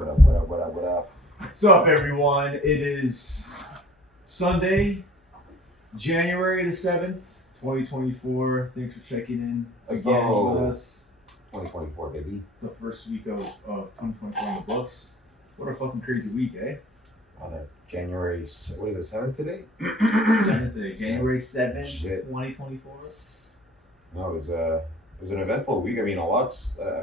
What up? What's up, everyone? It is Sunday, January the 7th, 2024. Thanks for checking in Let's again go. with us. 2024, baby. It's the first week of 2024 in the books. What a fucking crazy week, eh? January, what is it, 7th today? 7th today, January 7th, Shit. 2024. No, it was an eventful week. I mean, I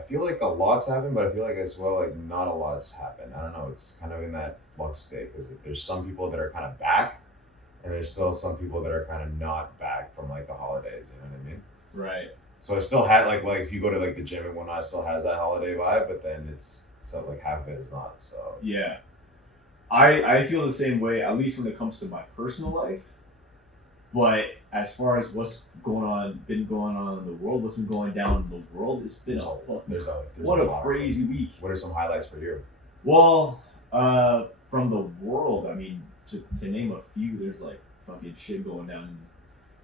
feel like a lot's happened, but I feel like as well, like not a lot's happened. I don't know. It's kind of in that flux state because there's some people that are kind of back, and there's still some people that are kind of not back from like the holidays. You know what I mean? Right. So I still had like if you go to like the gym and whatnot, it still has that holiday vibe, but then it's so like half of it is not. So Yeah. I feel the same way, at least when it comes to my personal life. But as far as what's been going on in the world, what's been going down in the world, it's been there's what a a lot of crazy them. week. What are some highlights for you? Well, from the world, I mean, to name a few, there's like fucking shit going down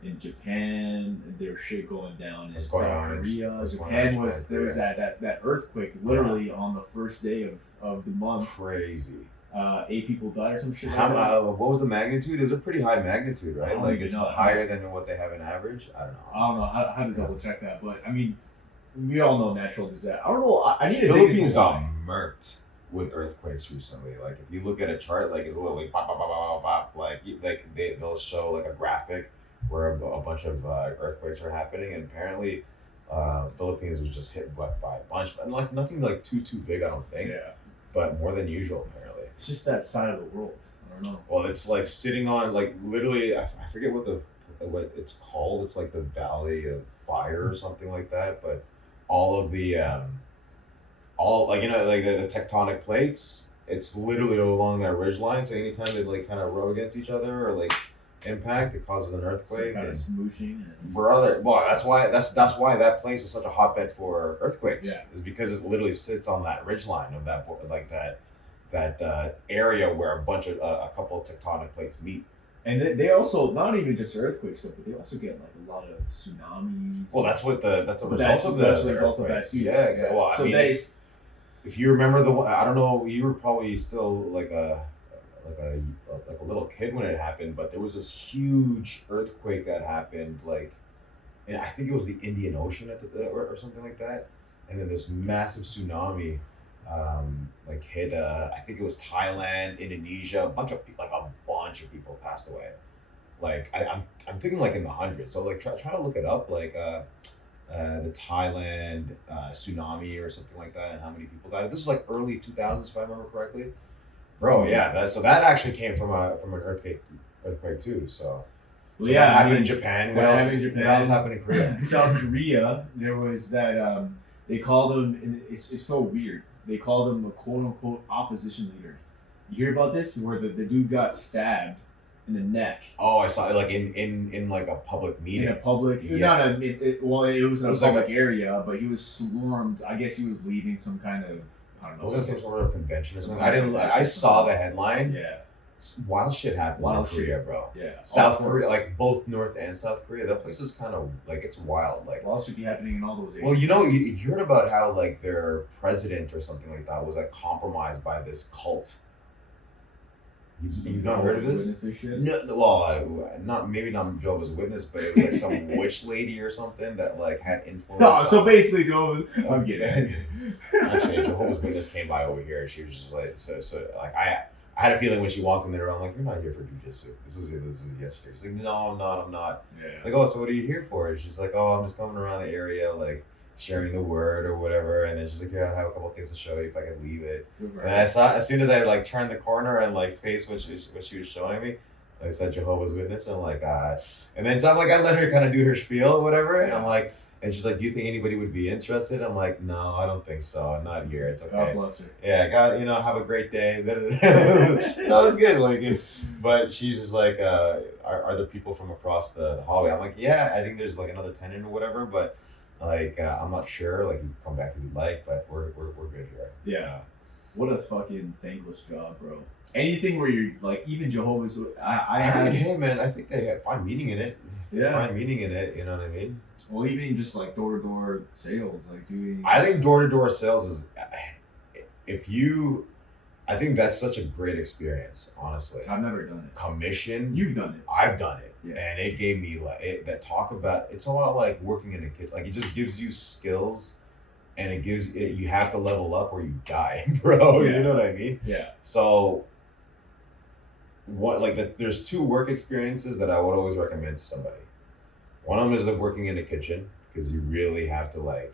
in Japan. There's shit going down in South Korea. Japan was there was that earthquake literally on the first day of the month. Crazy. 8 people died or some shit. What was the magnitude? It was a pretty high magnitude, right? Like it's know. higher than what they have in average. I don't know how to double check that, but I mean, we all know natural disaster. I don't know. I need to Philippines got murked with earthquakes recently. Like if you look at a chart, like it's literally pop, pop, pop, pop, pop, like they'll show like a graphic where a bunch of earthquakes are happening, and apparently Philippines was just hit by a bunch, but like nothing like too big, I don't think. Yeah. But more than usual, apparently. It's just that side of the world. I don't know. Well, it's like sitting on like literally. I forget what it's called. It's like the Valley of Fire or something like that. But all of the all like like the tectonic plates. It's literally along that ridge line. So anytime they like kind of rub against each other or like impact, it causes an earthquake. Kind of smooshing. Brother, well, that's why that place is such a hotbed for earthquakes. Yeah. Is because it literally sits on that ridge line of that like that area where a couple of tectonic plates meet. And they also not even just earthquakes, but they also get like a lot of tsunamis. Well, that's a result of that too. Yeah, exactly. Well, I mean, if you remember the one, I don't know, you were probably still like a little kid when it happened, but there was this huge earthquake that happened, like, and I think it was the Indian Ocean or something like that, and then this massive tsunami. Like hit I think it was Thailand, Indonesia, a bunch of people passed away. Like I'm thinking like in the hundreds. So like try to look it up, like the Thailand tsunami or something like that, and how many people died. This is like early 2000s if I remember correctly. Bro, yeah, that actually came from an earthquake too. So yeah, that happened in Japan. What else happened in Korea? South Korea, there was that they called him, and it's so weird. They called him a quote unquote opposition leader. You hear about this? Where the dude got stabbed in the neck. Oh, I saw it like in like a public meeting. In a public, yeah. It was in a public area, but he was swarmed. I guess he was leaving some kind of, I don't know. Was it some sort of convention or something? I saw the headline. Yeah. Wild shit happens in Korea, bro. Yeah. South Korea, like both North and South Korea, that place is kind of like, it's wild. Like, wild should be happening in all those areas. Well, you heard about how like their president or something like that was like compromised by this cult. You've not heard of this? No, well, maybe not Jehovah's Witness, but it was like some witch lady or something that like had influence. No, so basically, I'm kidding. Actually, Jehovah's Witness came by over here, and she was just like, so like I had a feeling when she walked in there, I'm like, you're not here for jujitsu. This was yesterday. She's like, no, I'm not. Yeah. Like, oh, so what are you here for? And she's like, oh, I'm just coming around the area, like sharing the word or whatever. And then she's like, here, I have a couple of things to show you if I can leave it. Right. And I saw, as soon as I like turned the corner and like faced what she was showing me, I said Jehovah's Witness. And I'm like, and then so I'm like, I let her kind of do her spiel or whatever. And I'm like, and she's like, do you think anybody would be interested? I'm like, no, I don't think so. I'm not here. It's okay. God bless her. Yeah, God, have a great day. It's good. Like, but she's just like, are there people from across the hallway? I'm like, yeah, I think there's like another tenant or whatever, but like, I'm not sure. Like, you can come back if you'd like, but we're good here. Yeah. What a fucking thankless job, bro. Anything where you're like, even Jehovah's, I mean, hey man, I think they find meaning in it. Find meaning in it, you know what I mean? Well, even just like door-to-door sales, like doing. I think door-to-door sales is, if you I think that's such a great experience, honestly. I've never done it. Commission. You've done it. I've done it. Yeah. And it gave me that talk about, it's a lot like working in a kitchen. Like it just gives you skills, and it gives you have to level up or you die, bro. Yeah. You know what I mean? Yeah. So there's two work experiences that I would always recommend to somebody. One of them is working in a kitchen, because you really have to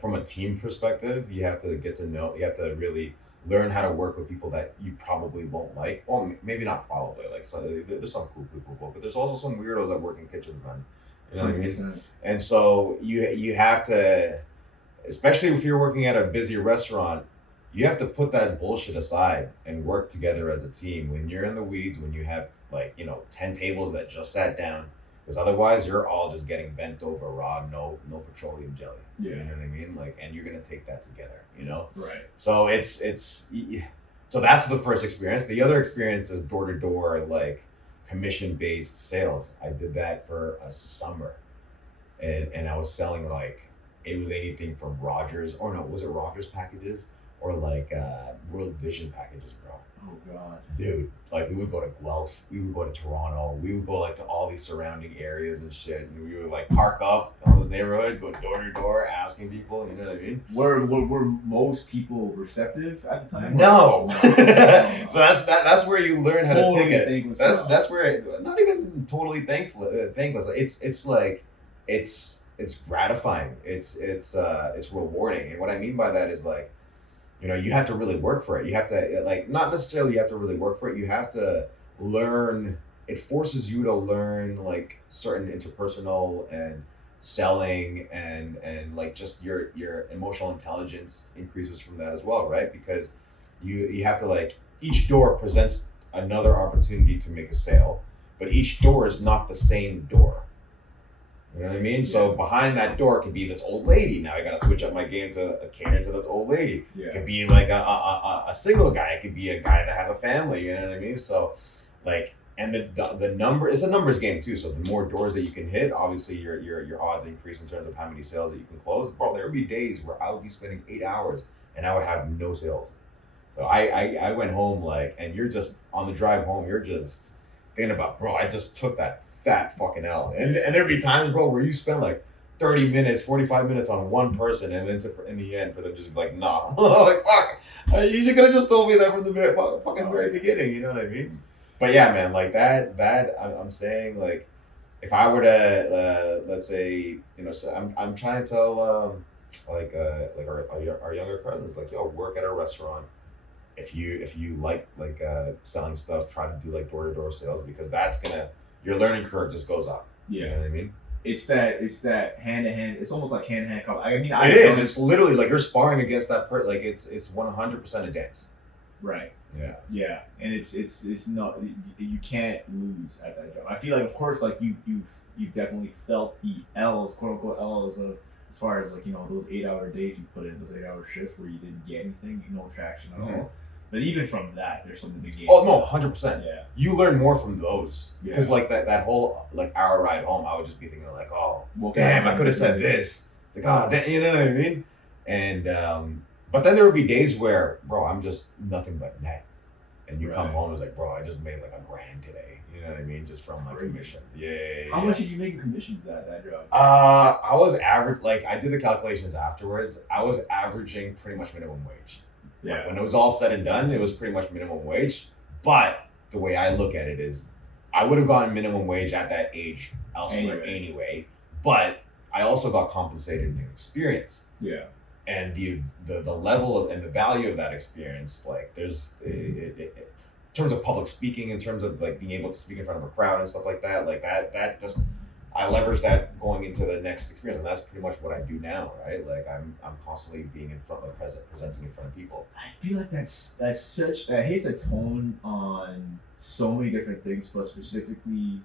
from a team perspective, you have to get to know, you have to really learn how to work with people that you probably won't like. Well, maybe not probably. Like, so there's some cool people, but there's also some weirdos that work in kitchens, man. You know what I mean? And so you have to, especially if you're working at a busy restaurant, you have to put that bullshit aside and work together as a team. When you're in the weeds, when you have 10 tables that just sat down, because otherwise you're all just getting bent over raw, no petroleum jelly. Yeah. You know what I mean? And you're gonna take that together, Right. So so that's the first experience. The other experience is door to door, commission based sales. I did that for a summer, and I was selling it was anything from Rogers, or no, was it Rogers packages, or World Vision packages, bro. Oh God, dude! We would go to Guelph, we would go to Toronto, we would go to all these surrounding areas and shit, and we would park up on this neighborhood, go door to door, asking people. You know what I mean? Were most people receptive at the time? No. No. So that's where you learn how to take it. Thankless. That's where not even totally thankless. It's gratifying. It's rewarding, and what I mean by that is you have to really work for it. You have to not necessarily you have to really work for it. You have to learn. It forces you to learn certain interpersonal and selling and just your emotional intelligence increases from that as well, right? Because you have to each door presents another opportunity to make a sale, but each door is not the same door. You know what I mean? Yeah. So behind that door could be this old lady. Now I got to switch up my game to cater to this old lady. Yeah. It could be a single guy. It could be a guy that has a family. You know what I mean? So and the number, it's a numbers game too. So the more doors that you can hit, obviously your odds increase in terms of how many sales that you can close. Bro, there would be days where I would be spending 8 hours and I would have no sales. So I went home and you're just on the drive home, you're just thinking about, bro, I just took that fat fucking L. And there'd be times, bro, where you spend 30 minutes, 45 minutes on one person, and then in the end for them just be nah. Fuck, you could have just told me that from the very beginning, you know what I mean? But yeah, man, that I'm saying, if I were to let's say, so I'm trying to tell our younger cousins, yo, work at a restaurant. If you like selling stuff, try to do door to door sales, because that's your learning curve just goes up. Yeah. You know what I mean? It's that hand to hand. It's almost like hand to hand combat. I mean, it is. It's literally you're sparring against that person. It's 100% a dance. Right. Yeah. Yeah, and it's not, you can't lose at that job. I feel of course you've definitely felt the L's, quote unquote L's, of as far as those 8 hour days you put in, those 8 hour shifts where you didn't get anything, no traction at all. But even from that, there's something to gain. Oh no, 100%. Yeah. You learn more from those because that whole hour ride home, I would just be thinking damn, I could have said this. It's you know what I mean? And but then there would be days where, bro, I'm just nothing but net, and you come home and it's bro, I just made $1,000 today. You know what I mean? Just from commissions. Yeah. How much did you make in commissions that job? I was average. I did the calculations afterwards. I was averaging pretty much minimum wage. Yeah. When it was all said and done, it was pretty much minimum wage. But the way I look at it is, I would have gotten minimum wage at that age elsewhere anyway. But I also got compensated in experience. Yeah. And the level of and the value of that experience, there's in terms of public speaking, in terms of being able to speak in front of a crowd and stuff like that, that just, I leverage that going into the next experience, and that's pretty much what I do now, right? I'm constantly being in front, presenting in front of people. I feel that's such, I hate a tone on so many different things, but specifically,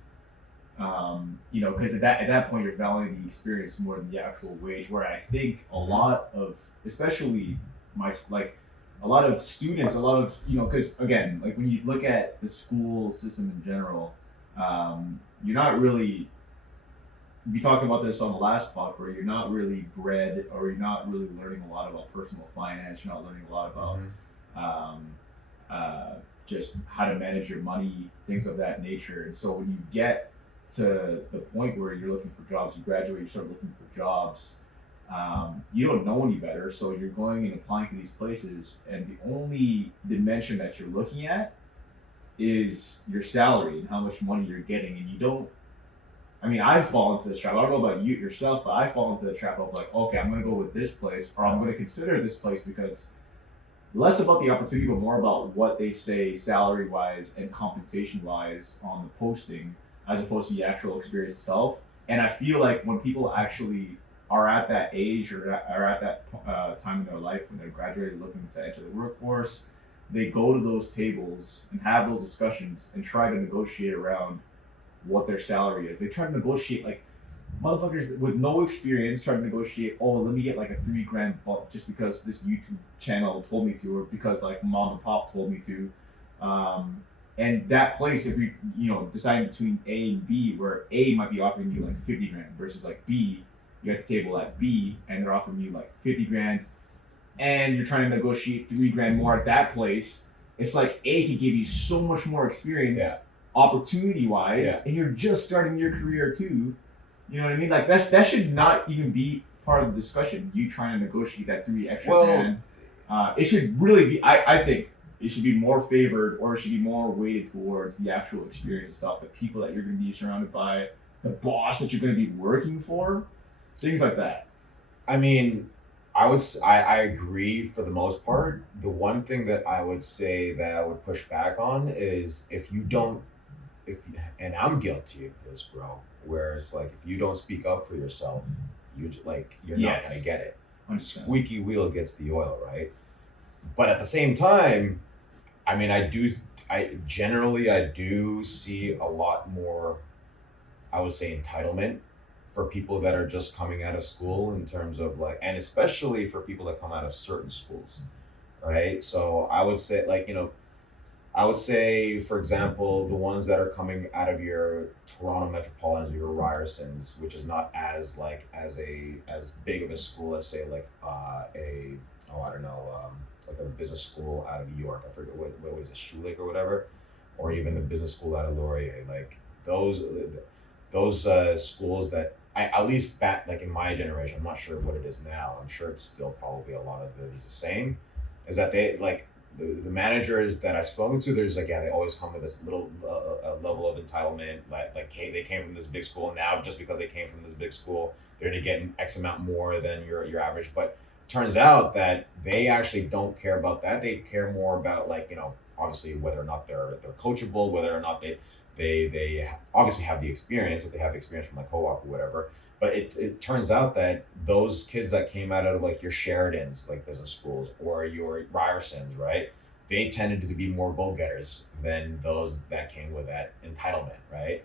because at that point you're valuing the experience more than the actual wage. Where I think a lot of, especially a lot of students, because again, when you look at the school system in general, you're not really. We talked about this on the last pod, where you're not really bred, or you're not really learning a lot about personal finance. You're not learning a lot about just how to manage your money, things of that nature. And so when you get to the point where you're looking for jobs, you graduate, you start looking for jobs. You don't know any better, so you're going and applying to these places, and the only dimension that you're looking at is your salary and how much money you're getting, and you don't. I mean, I've fallen into this trap. I don't know about you yourself, but I fall into the trap of like, okay, I'm going to go with this place, or I'm going to consider this place because less about the opportunity, but more about what they say salary wise and compensation wise on the posting, as opposed to the actual experience itself. And I feel like when people actually are at that age or are at that time in their life when they're graduated looking to enter the workforce, they go to those tables and have those discussions and try to negotiate around what their salary is. They try to negotiate like motherfuckers with no experience try to negotiate, oh, let me get like a $3,000 bump just because this YouTube channel told me to, or because like mom and pop told me to. And that place, if you decide between A and B, where A might be offering you like 50 grand versus like B, you're at the table at B and they're offering you like 50 grand and you're trying to negotiate $3,000 more at that place. It's like A could give you so much more experience, opportunity wise, and you're just starting your career too. You know what I mean? Like that should not even be part of the discussion. You trying to negotiate that 3 extra grand. It should really be. I think it should be more favored, or it should be more weighted towards the actual experience itself, the people that you're going to be surrounded by, the boss that you're going to be working for, things like that. I mean, I agree for the most part. The one thing that I would say that I would push back on is and I'm guilty of this, bro, where it's like if you don't speak up for yourself, you're not gonna get it. 100%. Squeaky wheel gets the oil, right? But at the same time, I mean, I do see a lot more, I would say, entitlement for people that are just coming out of school in terms of like, and especially for people that come out of certain schools, right? So I would say for example, the ones that are coming out of your Toronto Metropolitans, your Ryersons, which is not as big of a school as say like like a business school out of New York. I forget what was it, Schulich or whatever, or even the business school out of Laurier. Like those schools that at least back like in my generation, I'm not sure what it is now. I'm sure it's still probably a lot of it is the same. Is that they like the managers that I've spoken to? There's like they always come with this little level of entitlement. They came from this big school. Now just because they came from this big school, they're gonna get X amount more than your average. But turns out that they actually don't care about that. They care more about obviously whether or not they're coachable, whether or not they obviously have the experience, if they have experience from like co-op or whatever. But it turns out that those kids that came out of like your Sheridans, like business schools, or your Ryersons, right? They tended to be more goal-getters than those that came with that entitlement, right?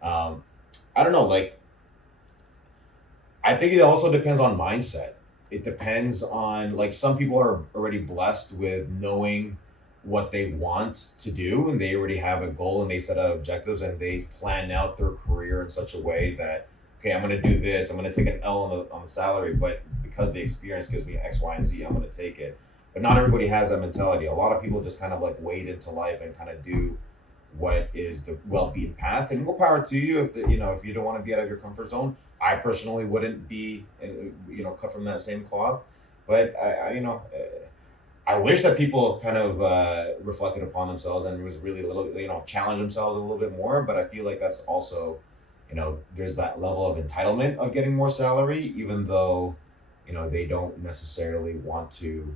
I don't know, like, I think it also depends on mindset. It depends on, like, some people are already blessed with knowing what they want to do, and they already have a goal and they set out objectives and they plan out their career in such a way that, okay, I'm going to do this, I'm going to take an L on the salary, but because the experience gives me X, Y, and Z, I'm going to take it. But not everybody has that mentality. A lot of people just kind of like wade into life and kind of do what is the well-beaten path, and more power to you if if you don't want to be out of your comfort zone. I personally wouldn't be cut from that same cloth, but I wish that people kind of reflected upon themselves and was really a little challenge themselves a little bit more. But I feel like that's also there's that level of entitlement of getting more salary, even though they don't necessarily want to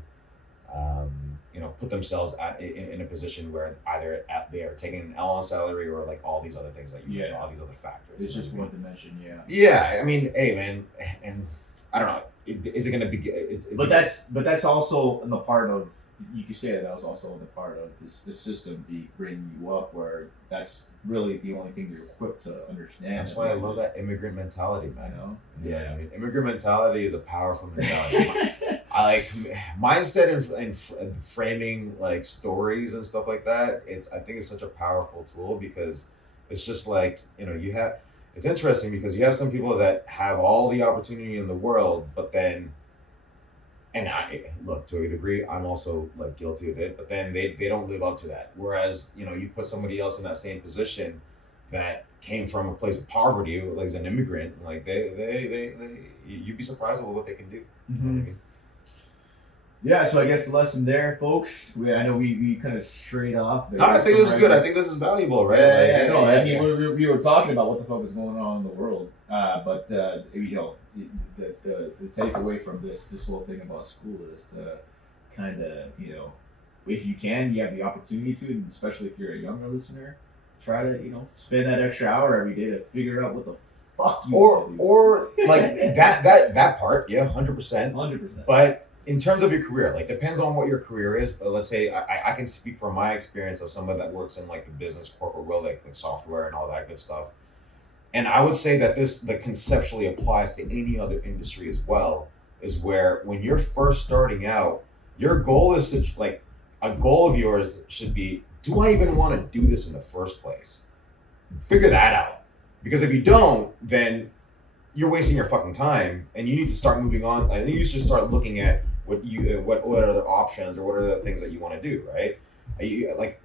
put themselves in a position where either they are taking an L on salary or like all these other things that you mentioned, all these other factors. It's just one dimension, yeah. Yeah, I mean, hey man, and I don't know. Is it going to be? But that's also in the part of, you could say that was also in the part of the system bringing you up, where that's really the only thing you're equipped to understand. That's why I love that immigrant mentality, man. You know what I mean? Immigrant mentality is a powerful mentality. I like mindset and framing like stories and stuff like that. I think it's such a powerful tool because it's just like it's interesting because you have some people that have all the opportunity in the world, but then and I look, to a degree, I'm also like guilty of it, but then they don't live up to that. Whereas, you put somebody else in that same position that came from a place of poverty, like as an immigrant, like you'd be surprised with what they can do. You know what I mean? Yeah, so I guess the lesson there, folks. I know we kind of strayed off. No, I think this is good. I think this is valuable, right? I mean, we were talking about what the fuck is going on in the world, but the takeaway from this whole thing about school is to kind of if you can, you have the opportunity to, and especially if you're a younger listener, try to spend that extra hour every day to figure out what the fuck you want to do. Or like that part, yeah, 100%. 100%. But in terms of your career, like depends on what your career is. But let's say I can speak from my experience as someone that works in like the business corporate world, like software and all that good stuff. And I would say that this that conceptually applies to any other industry as well. Is where when you're first starting out, your goal is to like a goal of yours should be: do I even want to do this in the first place? Figure that out, because if you don't, then you're wasting your fucking time, and you need to start moving on. I think you should start looking at what other options or what are the things that you want to do, right? Like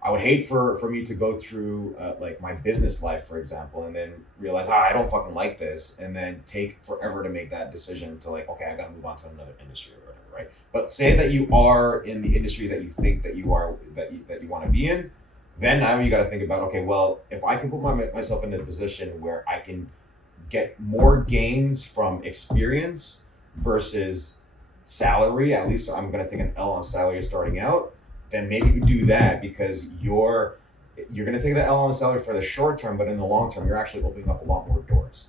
I would hate for me to go through like my business life, for example, and then realize I don't fucking like this, and then take forever to make that decision to like, okay, I gotta move on to another industry or whatever, right? But say that you are in the industry that you think that you are that you want to be in, then now you got to think about, okay, well, if I can put myself in a position where I can get more gains from experience versus salary, at least I'm going to take an L on salary starting out, then maybe you do that, because you're going to take the L on salary for the short term, but in the long term, you're actually opening up a lot more doors,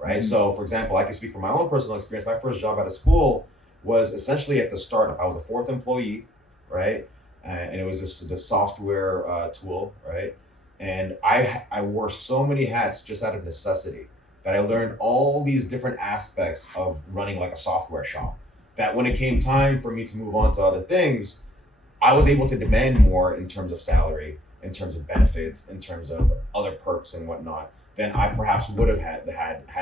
right? Mm-hmm. So, for example, I can speak from my own personal experience. My first job out of school was essentially at the startup. I was the fourth employee, right? And it was this software tool, right? And I wore so many hats just out of necessity that I learned all these different aspects of running like a software shop, that when it came time for me to move on to other things, I was able to demand more in terms of salary, in terms of benefits, in terms of other perks and whatnot than I perhaps would have had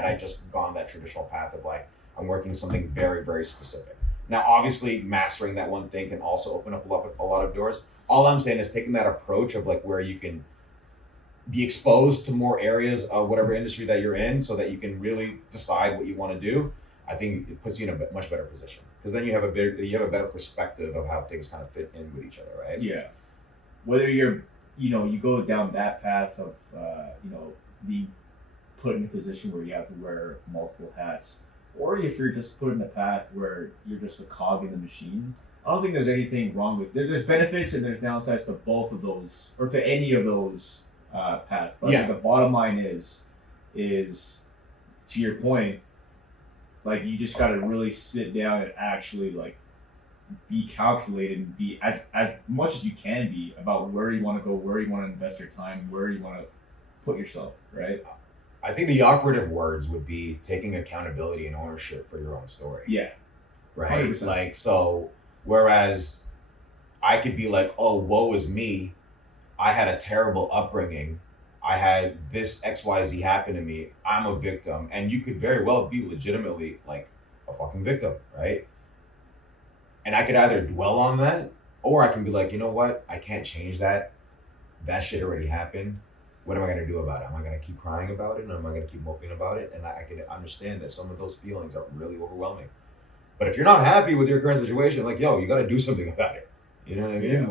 I just gone that traditional path of like, I'm working something very, very specific. Now, obviously, mastering that one thing can also open up a lot of doors. All I'm saying is taking that approach of like where you can be exposed to more areas of whatever industry that you're in, so that you can really decide what you want to do. I think it puts you in a much better position, because then you have a better perspective of how things kind of fit in with each other, right? Yeah. Whether you're you go down that path of being put in a position where you have to wear multiple hats, or if you're just put in a path where you're just a cog in the machine, I don't think there's anything wrong with there's benefits and there's downsides to both of those, or to any of those paths. But I think the bottom line is to your point, like you just got to really sit down and actually like be calculated and be as much as you can be about where you want to go, where you want to invest your time, where you want to put yourself, right? I think the operative words would be taking accountability and ownership for your own story. Yeah. Right? 100%. Like, so whereas I could be like, oh, woe is me, I had a terrible upbringing, I had this XYZ happen to me, I'm a victim. And you could very well be legitimately like a fucking victim, right? And I could either dwell on that, or I can be like, you know what? I can't change that. That shit already happened. What am I going to do about it? Am I going to keep crying about it? Or am I going to keep moping about it? And I can understand that some of those feelings are really overwhelming. But if you're not happy with your current situation, like, yo, you got to do something about it. You know what I mean? Yeah.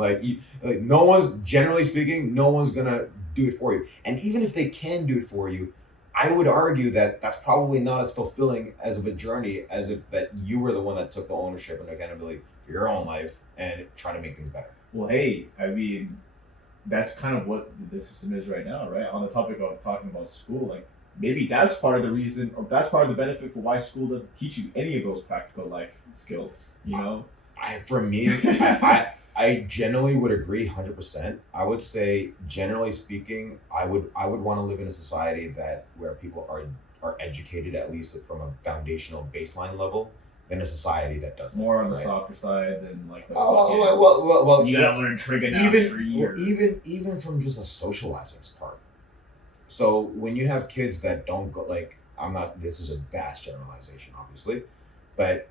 Like no one's, generally speaking, no one's going to do it for you. And even if they can do it for you, I would argue that that's probably not as fulfilling as of a journey as if that you were the one that took the ownership and accountability for your own life and try to make things better. Well, hey, I mean, that's kind of what the system is right now, right? On the topic of talking about school, like maybe that's part of the reason, or that's part of the benefit for why school doesn't teach you any of those practical life skills, you know? For me, I generally would agree 100%. I would say, generally speaking, I would want to live in a society that where people are educated at least from a foundational baseline level, than a society that doesn't. More on the soccer side than like the well, you gotta learn trigonometry. Even from just a socializing part. So when you have kids that don't go, like, this is a vast generalization, obviously, but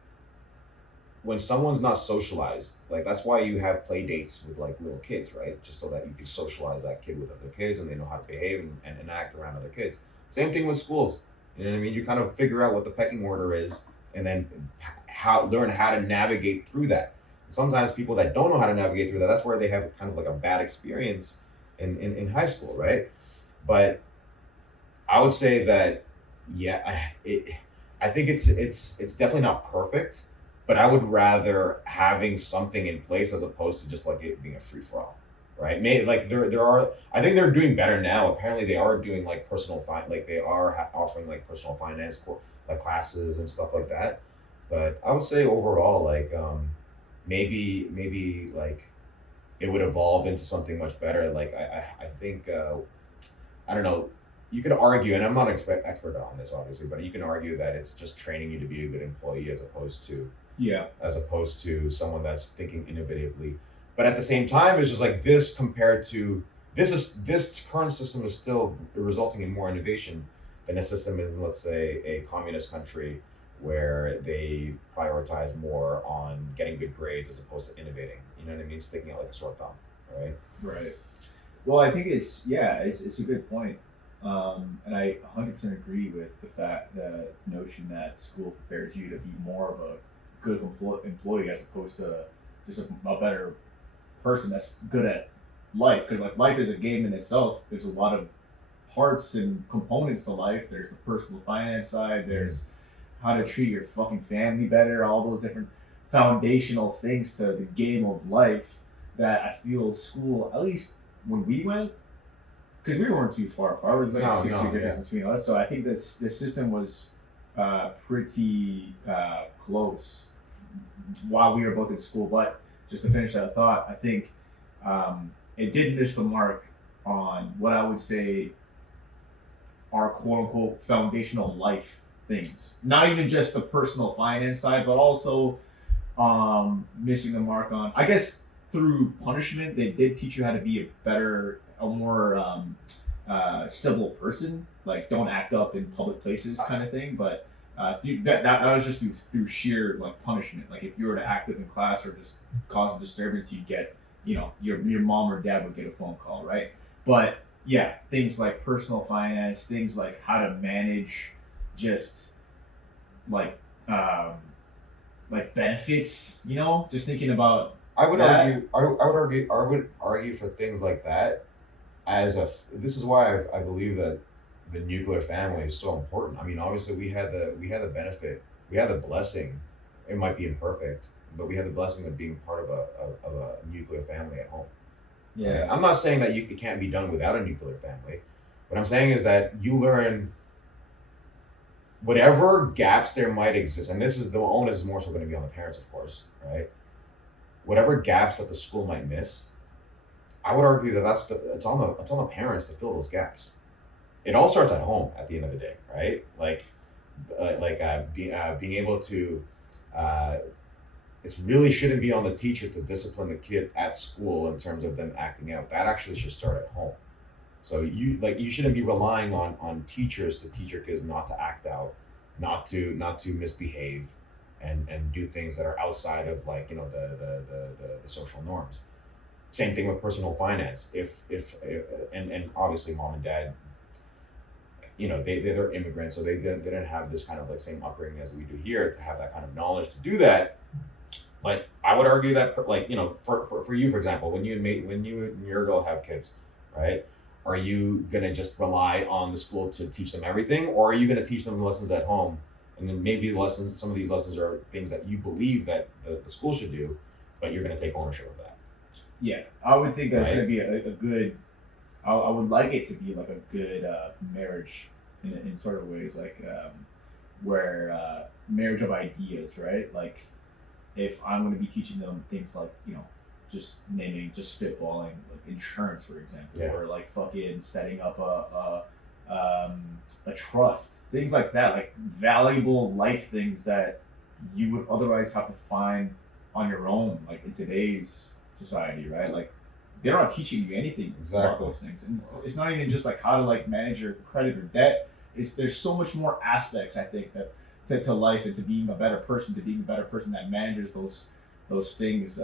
when someone's not socialized, like that's why you have play dates with like little kids, right? Just so that you can socialize that kid with other kids and they know how to behave and act around other kids. Same thing with schools. You know what I mean? You kind of figure out what the pecking order is and then how learn how to navigate through that. Sometimes people that don't know how to navigate through that, that's where they have kind of like a bad experience in high school, right? But I would say that yeah, I think it's definitely not perfect, but I would rather having something in place as opposed to just like it being a free for all, right? Maybe like there are I think they're doing better now. Apparently, they are doing like like they are offering like personal finance like classes and stuff like that. But I would say overall, like maybe like it would evolve into something much better. Like I think I don't know. You could argue, and I'm not an expert on this, obviously, but you can argue that it's just training you to be a good employee Yeah. as opposed to someone that's thinking innovatively. But at the same time, it's just like this compared to this current system is still resulting in more innovation than a system in, let's say, a communist country where they prioritize more on getting good grades as opposed to innovating. You know what I mean? Sticking out like a sore thumb, right? Right. Well, I think it's a good point. And I 100% agree with the notion that school prepares you to be more of a good employee as opposed to just a better person that's good at life. Because like life is a game in itself. There's a lot of parts and components to life. There's the personal finance side. There's how to treat your fucking family better. All those different foundational things to the game of life that I feel school, at least when we went, because we weren't too far apart. There was like a 6 year difference between us. So I think this system was pretty close while we were both in school. But just to finish that thought, I think it did miss the mark on what I would say are quote unquote foundational life things. Not even just the personal finance side, but also missing the mark on, I guess, through punishment, they did teach you how to be a more civil person. Like, don't act up in public places, kind of thing. But that was just through sheer like punishment. Like, if you were to act up in class or just cause a disturbance, you'd get, your mom or dad would get a phone call, right? But yeah, things like personal finance, things like how to manage, just like benefits. Just thinking about. I would argue. I would argue for things like that. This is why I believe that the nuclear family is so important. I mean, obviously we had the benefit, we had the blessing. It might be imperfect, but we had the blessing of being part of a nuclear family at home. Yeah. I'm not saying that it can't be done without a nuclear family. What I'm saying is that you learn whatever gaps there might exist, and this is the onus is more so going to be on the parents, of course, right? Whatever gaps that the school might miss, I would argue that it's on the parents to fill those gaps. It all starts at home at the end of the day, right? Being able to, it really shouldn't be on the teacher to discipline the kid at school in terms of them acting out. That actually should start at home. So you shouldn't be relying on teachers to teach your kids not to act out, not to misbehave, and do things that are outside of the social norms. Same thing with personal finance. If and obviously mom and dad, they're immigrants, so they didn't have this kind of like same upbringing as we do here to have that kind of knowledge to do that. But I would argue that for you, for example, when you and your girl have kids, right? Are you gonna just rely on the school to teach them everything, or are you gonna teach them lessons at home? And then maybe some of these lessons are things that you believe that the school should do, but you're gonna take ownership of that. Yeah, I would think that's Right? going to be a good. I would like it to be like a good marriage in sort of ways, like where marriage of ideas, right? Like, if I'm going to be teaching them things like just spitballing, like insurance, for example, Yeah. or like fucking setting up a trust, things like that, like valuable life things that you would otherwise have to find on your own, like in today's society, right? Like, they're not teaching you anything about Exactly. those things, and it's not even just like how to like manage your credit or debt. There's so much more aspects, I think, that to life and to being a better person, that manages those things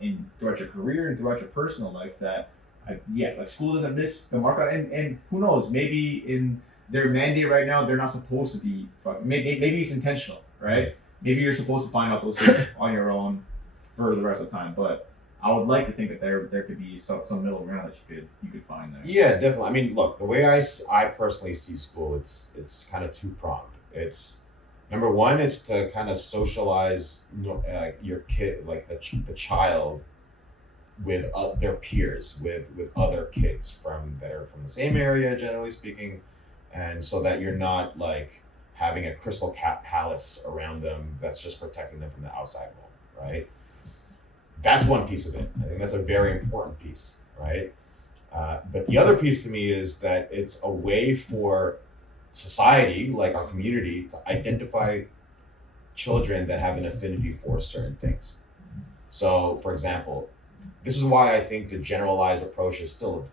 in throughout your career and throughout your personal life. That like school doesn't miss the mark on, and who knows, maybe in their mandate right now they're not supposed to be maybe it's intentional, right? Maybe you're supposed to find out those things on your own for the rest of the time, but I would like to think that there could be some middle ground that you could find there. Yeah, definitely. I mean, look, the way I personally see school, it's kind of two-pronged. It's number one, it's to kind of socialize your kid, like the child, with their peers, with other kids that are from the same area, generally speaking, and so that you're not like having a crystal palace around them that's just protecting them from the outside world, right? That's one piece of it. I think that's a very important piece, right? But the other piece to me is that it's a way for society, like our community, to identify children that have an affinity for certain things. So, for example, this is why I think the generalized approach is still,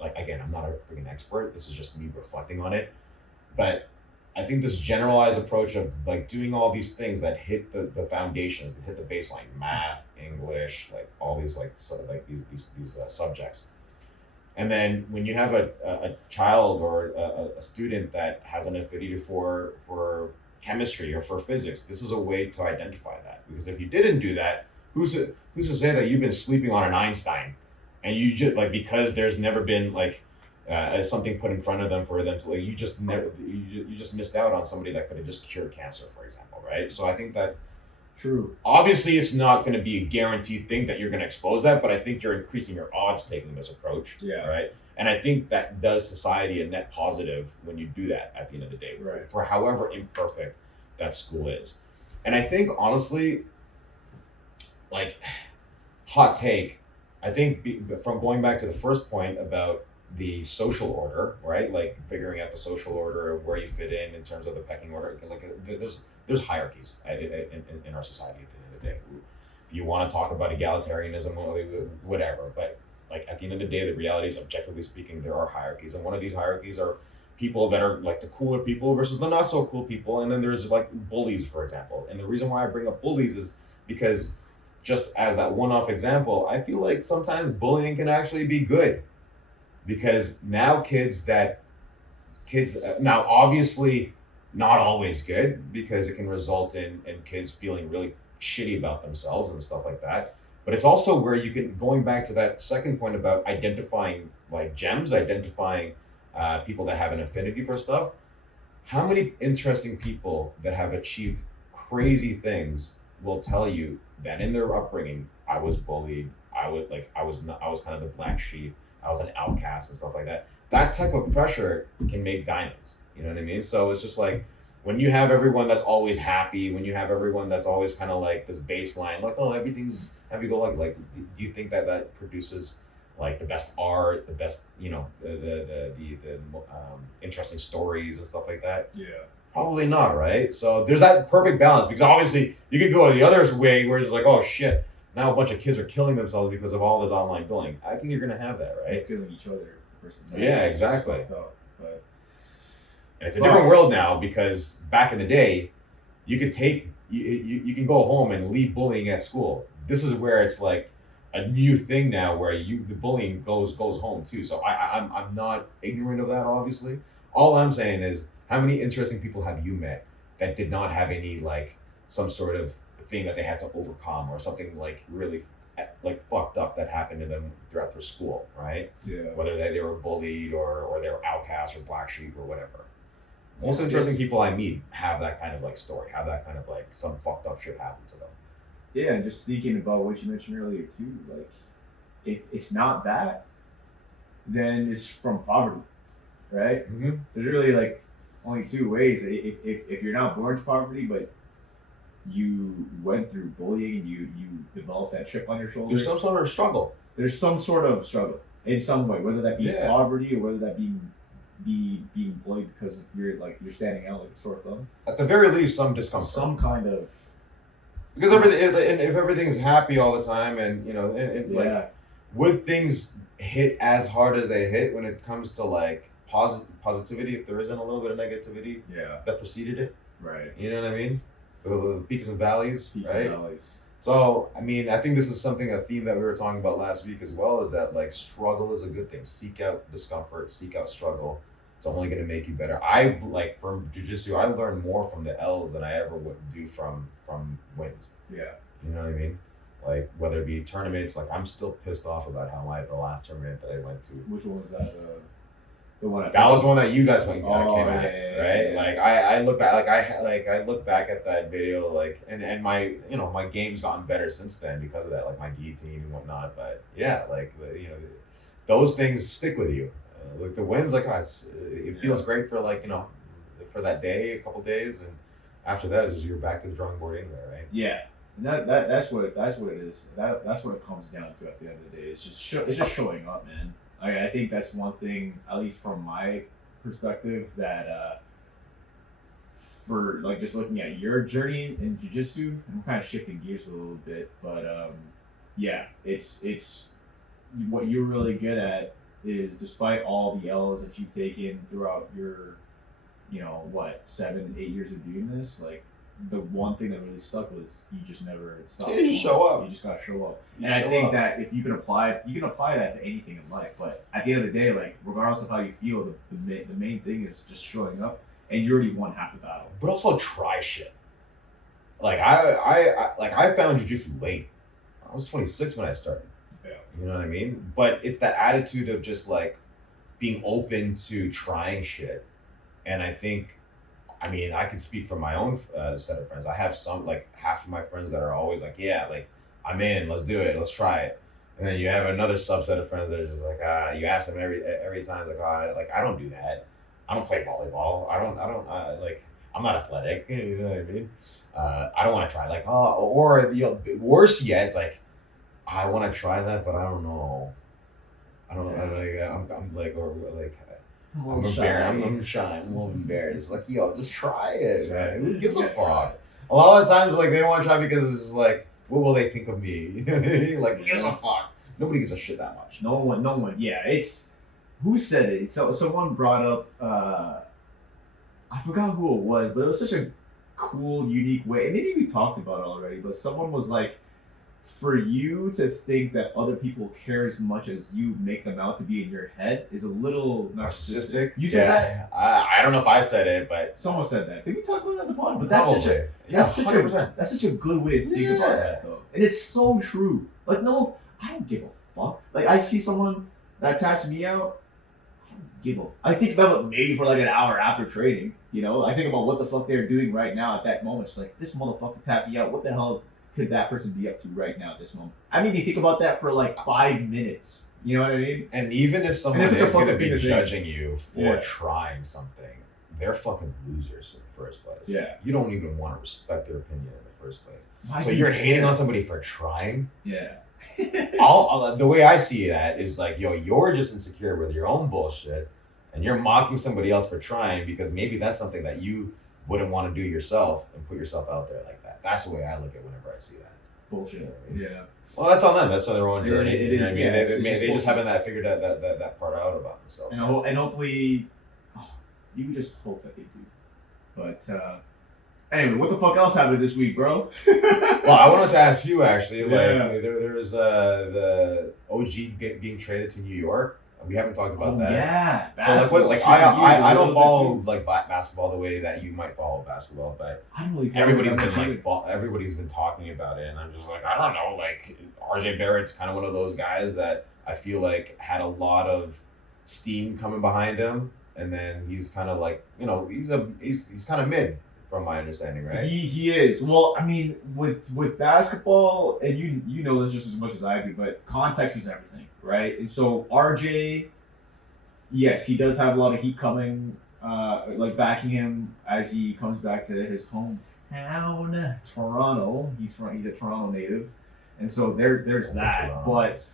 like, again, I'm not a freaking expert. This is just me reflecting on it. But I think this generalized approach of like doing all these things that hit the foundations, that hit the baseline, math, English, like all these like sort of like these subjects. And then when you have a child or a student that has an affinity for chemistry or for physics, this is a way to identify that. Because if you didn't do that, who's to say that you've been sleeping on an Einstein, and you just like, because there's never been like something put in front of them for them to like, you just missed out on somebody that could have just cured cancer, for example, right? So I think that true. Obviously, it's not going to be a guaranteed thing that you're going to expose that, but I think you're increasing your odds taking this approach, right? And I think that does society a net positive when you do that at the end of the day, right, for however imperfect that school is. And I think honestly, like, hot take, I think from going back to the first point about the social order, right? Like figuring out the social order of where you fit in terms of the pecking order. Like there's hierarchies in our society at the end of the day. If you want to talk about egalitarianism, whatever, but like at the end of the day, the reality is, objectively speaking, there are hierarchies, and one of these hierarchies are people that are like the cooler people versus the not so cool people, and then there's like bullies, for example. And the reason why I bring up bullies is because, just as that one-off example, I feel like sometimes bullying can actually be good. Because now now obviously not always good, because it can result in kids feeling really shitty about themselves and stuff like that. But it's also where you can, going back to that second point about identifying like gems, identifying people that have an affinity for stuff. How many interesting people that have achieved crazy things will tell you that in their upbringing, I was bullied, I was kind of the black sheep, I was an outcast and stuff like that. That type of pressure can make diamonds. You know what I mean? So it's just like, when you have everyone that's always happy, when you have everyone that's always kind of like this baseline, like, oh, everything's happy go lucky. Like, do you think that produces like the best art, the best, the interesting stories and stuff like that? Yeah. Probably not, right? So there's that perfect balance, because obviously you could go the other way where it's like, oh shit, now a bunch of kids are killing themselves because of all this online bullying. I think you're going to have that, right? Killing each other. Yeah, exactly. But and it's a different world now, because back in the day, you could you can go home and leave bullying at school. This is where it's like a new thing now, where the bullying goes home too. So I'm not ignorant of that, obviously. All I'm saying is, how many interesting people have you met that did not have any like some sort of thing that they had to overcome, or something like really like fucked up that happened to them throughout their school, right? Yeah. Whether they were bullied or they were outcasts or black sheep or whatever. Most interesting people I meet have that kind of like story, have that kind of like some fucked up shit happen to them. Yeah, and just thinking about what you mentioned earlier too, like if it's not that, then it's from poverty, right? Mm-hmm. There's really like only two ways. If you're not born to poverty, but you went through bullying and you developed that chip on your shoulder, there's some sort of struggle. There's some sort of struggle in some way, whether that be poverty or whether that be being bullied because you're standing out like a sore thumb. At the very least, some discomfort. Some kind of, because if everything's happy all the time, and like, would things hit as hard as they hit when it comes to like positivity, if there isn't a little bit of negativity that preceded it? Right. You know what I mean? The peaks and valleys, Peaks right? and valleys. So, I mean, I think this is a theme that we were talking about last week as well, is that like struggle is a good thing. Seek out discomfort, seek out struggle. It's only going to make you better. I've like from jujitsu, I learned more from the L's than I ever would do from wins. Yeah. You know what I mean? Like whether it be tournaments, like I'm still pissed off about how the last tournament that I went to. Which one was that? The one that was the one that you guys came at, yeah, right? Yeah. Like I look back, I look back at that video, like and my my game's gotten better since then because of that, like my guillotine and whatnot. But yeah, like those things stick with you. Like the wins, like it feels great for like for that day, a couple days, and after that, is you're back to the drawing board anyway, right? Yeah. And that's what it is. That's what it comes down to at the end of the day. It's just showing up, man. I think that's one thing, at least from my perspective, that for like just looking at your journey in jiu-jitsu, I'm kind of shifting gears a little bit, but yeah, it's what you're really good at is, despite all the L's that you've taken throughout your 7-8 years of doing this, like the one thing that really stuck was you just never stopped. Yeah, you just show up. You just gotta show up. And I think that if you can apply that to anything in life. But at the end of the day, like regardless of how you feel, the main thing is just showing up, and you already won half the battle. But also try shit. Like I found jiu-jitsu late. I was 26 when I started. Yeah. You know what I mean? But it's that attitude of just like being open to trying shit. And I think, I mean, I can speak from my own set of friends. I have some, like half of my friends that are always like, yeah, like I'm in, let's do it, let's try it. And then you have another subset of friends that are just like, you ask them every time, it's like, I don't do that. I don't play volleyball. I don't like, I'm not athletic. You know what I mean? I don't want to try. Like, or worse yet, it's like, I want to try that, but I don't know. I'm like, or like, I'm embarrassed. I'm shy. I'm a little embarrassed. Like, yo, just try it, man. Who gives a fuck? A lot of times, like, they want to try because it's like, what will they think of me? Like, who gives a fuck? Nobody gives a shit that much. No one. Yeah, it's, who said it? So someone brought up, I forgot who it was, but it was such a cool, unique way. And maybe we talked about it already, but someone was like, for you to think that other people care as much as you make them out to be in your head is a little narcissistic. You said that? I don't know if I said it, but someone said that. Did we talk about that in the pod? But that's such a good way to think about that, though. And it's so true. Like, no, I don't give a fuck. Like, I see someone that taps me out, I think about it maybe for like an hour after training. I think about what the fuck they're doing right now at that moment. It's like, this motherfucker tapped me out. What the hell could that person be up to right now at this moment? I mean, you think about that for like 5 minutes. You know what I mean? And even if someone is going to be judging you for trying something, they're fucking losers in the first place. Yeah. You don't even want to respect their opinion in the first place. So you're hating on somebody for trying? Yeah. The way I see that is like, yo, you're just insecure with your own bullshit, and you're mocking somebody else for trying because maybe that's something that you wouldn't want to do yourself and put yourself out there like that. That's the way I look at whenever I see that. Bullshit. You know what I mean? Yeah. Well, that's on them. That's on their own journey. It you know is, what I mean? yeah, They just haven't figured that part out about themselves. And hopefully, you just hope that they do. But anyway, what the fuck else happened this week, bro? Well, I wanted to ask you actually. Like, there was the OG being traded to New York. We haven't talked about that. Yeah. So I don't follow like basketball the way that you might follow basketball, but I don't really everybody's been talking about it, and I'm just like, I don't know. Like RJ Barrett's kind of one of those guys that I feel like had a lot of steam coming behind him, and then he's kind of like, he's kind of mid from my understanding, right? He is. Well, I mean, with basketball, and you know this just as much as I do, but context is everything, right? And so RJ, yes, he does have a lot of heat coming, like backing him as he comes back to his hometown, Toronto. He's a Toronto native, and so there's that. But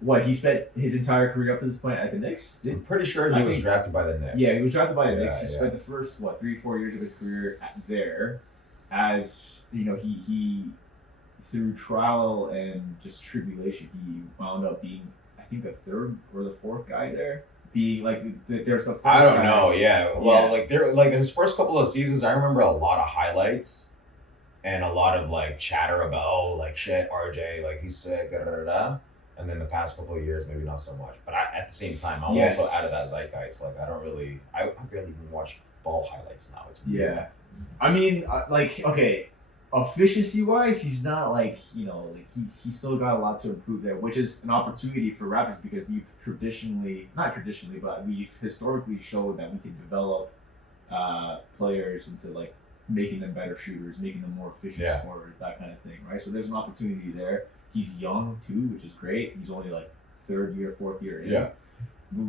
what, he spent his entire career up to this point at the Knicks? I'm pretty sure he was drafted by the Knicks. Yeah, he was drafted by the Knicks. He spent the first 3-4 years of his career there, as he through trial and just tribulation, he wound up being, I think, the third or the fourth guy there. being like there's the first I don't guy. know. Yeah. Well, like his first couple of seasons, I remember a lot of highlights and a lot of like chatter about like shit, RJ, like he's sick, da da da da. And then the past couple of years, maybe not so much. But at the same time, I'm also out of that zeitgeist. Like I don't really, I barely even watch ball highlights now. It's weird. Yeah, I mean, like okay, efficiency wise, he's not like like he's still got a lot to improve there, which is an opportunity for Raptors because we've not traditionally, but we've historically showed that we can develop players into like making them better shooters, making them more efficient scorers, that kind of thing, right? So there's an opportunity there. He's young too, which is great. He's only like third year, fourth year in. Yeah.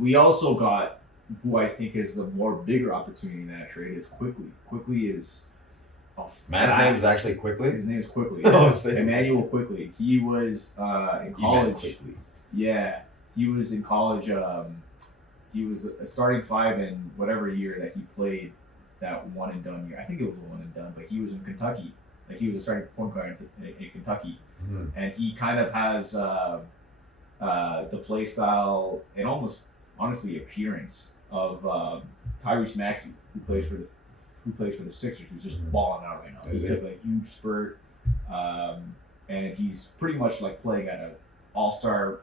We also got who I think is the more bigger opportunity in that trade is Quickly. Quickly is man's name is actually Quickly. His name is Quickly. Oh, Emmanuel Quickly. He was in college. Quickly. Yeah, he was in college. He was a starting five in whatever year that he played that one and done year. I think it was a one and done, but he was in Kentucky. Like he was a starting point guard in Kentucky, and he kind of has the play style and almost honestly appearance of Tyrese Maxey, who plays for the Sixers, who's just balling out right now. He took a huge spurt, and he's pretty much like playing at an all-star,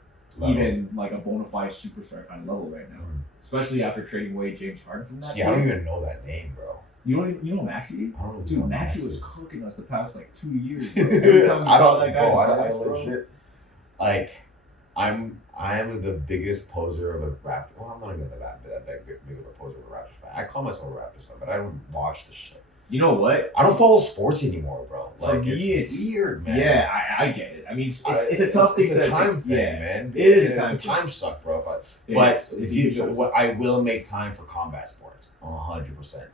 even like a bona fide superstar kind of level right now. Especially after trading away James Harden from that. See, I don't even know that name, bro. You know Maxey? Dude, Maxey was cooking us the past like 2 years. Bro. Every time I saw that guy, I legit like. I am the biggest poser of a Raptor. Well, I'm not even that big of a poser of a Raptors fan. I call myself a Raptors fan, but I don't watch the shit. You know what? I don't follow sports anymore, bro. Like, for me, it's weird, man. Yeah, I get it. I mean, it's a tough thing. It's a time thing, man. It is a time. It's a time suck, bro. But I will make time for combat sports. 100%.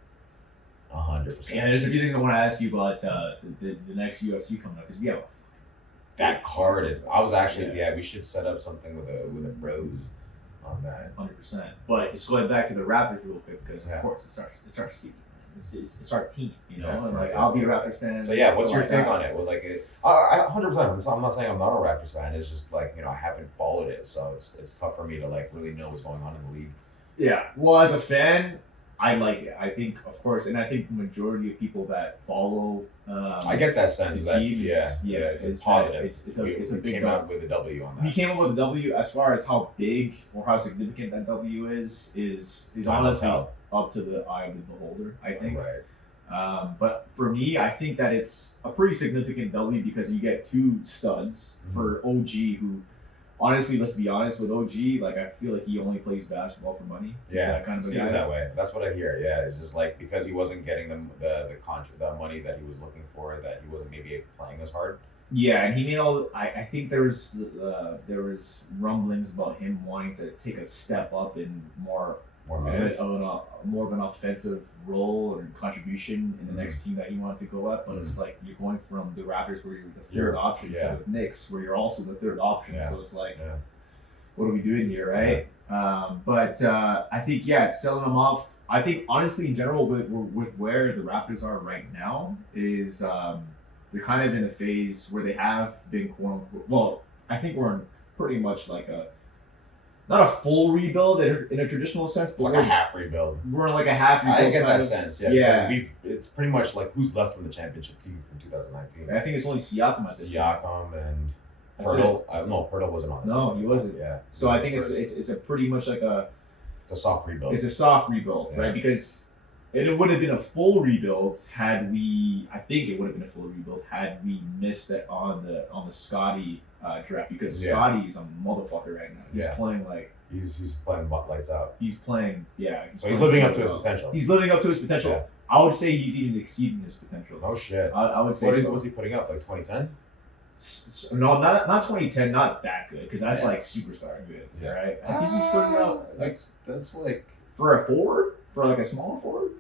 100%. And there's a few things I want to ask you about the next UFC coming up because we have that card is. I was actually we should set up something with a bros on that. 100%. But just going back to the Raptors real quick because of course it's our season. It's our team, and like I'll be a Raptors fan. So what's your take on it? Well, like I 100%. I'm not saying I'm not a Raptors fan. It's just like I haven't followed it, so it's tough for me to like really know what's going on in the league. Yeah. Well, as a fan, I like it. I think, of course, and I think the majority of people that follow. I get that sense that it's positive. It's a big. Came out with a W on that. We came up with a W. As far as how big or how significant that W is honestly up to the eye of the beholder. I think. Right. But for me, I think that it's a pretty significant W because you get two studs for OG who. Honestly, let's be honest with OG. Like, I feel like he only plays basketball for money. Yeah, that kind of seems that way. That's what I hear. Yeah, it's just like because he wasn't getting the money that he was looking for, that he wasn't maybe playing as hard. Yeah, and he made all. I think there was rumblings about him wanting to take a step up in more of an offensive role or contribution in the next team that he wanted to go at. But it's like you're going from the Raptors where you're the third option to the Knicks where you're also the third option. Yeah. So it's like, what are we doing here, right? Yeah. But I think selling them off. I think honestly, in general, with where the Raptors are right now, is they're kind of in a phase where they have been quote unquote. Well, I think we're in pretty much like not a full rebuild in a traditional sense, but it's like a half rebuild. We're in like a half rebuild. I get that sense, yeah. Because it's pretty much like who's left from the championship team from 2019. I think it's only Siakam at this point. Siakam and Pirtle. No, Pirtle wasn't on this. No, he wasn't. Yeah. So I think it's a pretty much like it's a soft rebuild. It's a soft rebuild, right? Because it would have been a full rebuild had we. I think it would have been a full rebuild had we missed it on the Scotty draft because Scotty is a motherfucker right now. He's playing like he's playing lights out. He's playing so he's living up to his potential. He's living up to his potential. Yeah. I would say he's even exceeding his potential. Oh shit! I would say. What's he putting up? Like 2010? No, not 2010. Not that good because that's like superstar good. Yeah. Right. I think he's putting out. That's like for a forward, for like a smaller forward.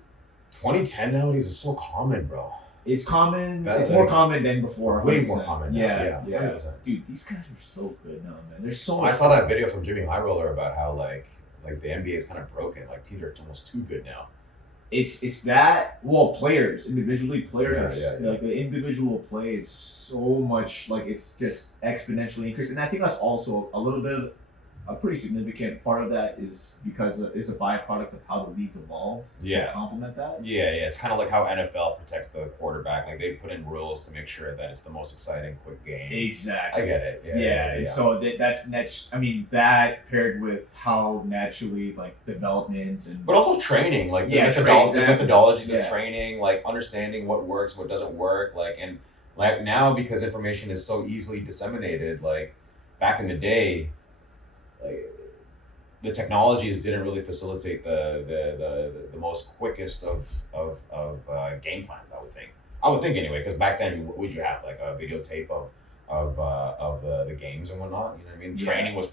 2010 nowadays is so common, bro. It's common. It's more common than before. 100%. Way more common. Yeah. Dude, these guys are so good now, man. There's so much. I saw that video from Jimmy High Roller about how like the NBA is kind of broken. Like teams are almost too good now. It's that players individually like the individual play is so much like it's just exponentially increased, and I think that's also a little bit a pretty significant part of that is because it's a byproduct of how the league's evolved to complement that. Yeah. It's kind of like how NFL protects the quarterback. Like they put in rules to make sure that it's the most exciting, quick game. Exactly. I get it. And so that's I mean, that paired with how naturally like development and but also training, like the methodologies of training, like understanding what works, what doesn't work, like and like now because information is so easily disseminated, like back in the day, like the technologies didn't really facilitate the most quickest of game plans. I would think anyway, because back then, what would you have like a videotape of the games and whatnot? You know what I mean? Training was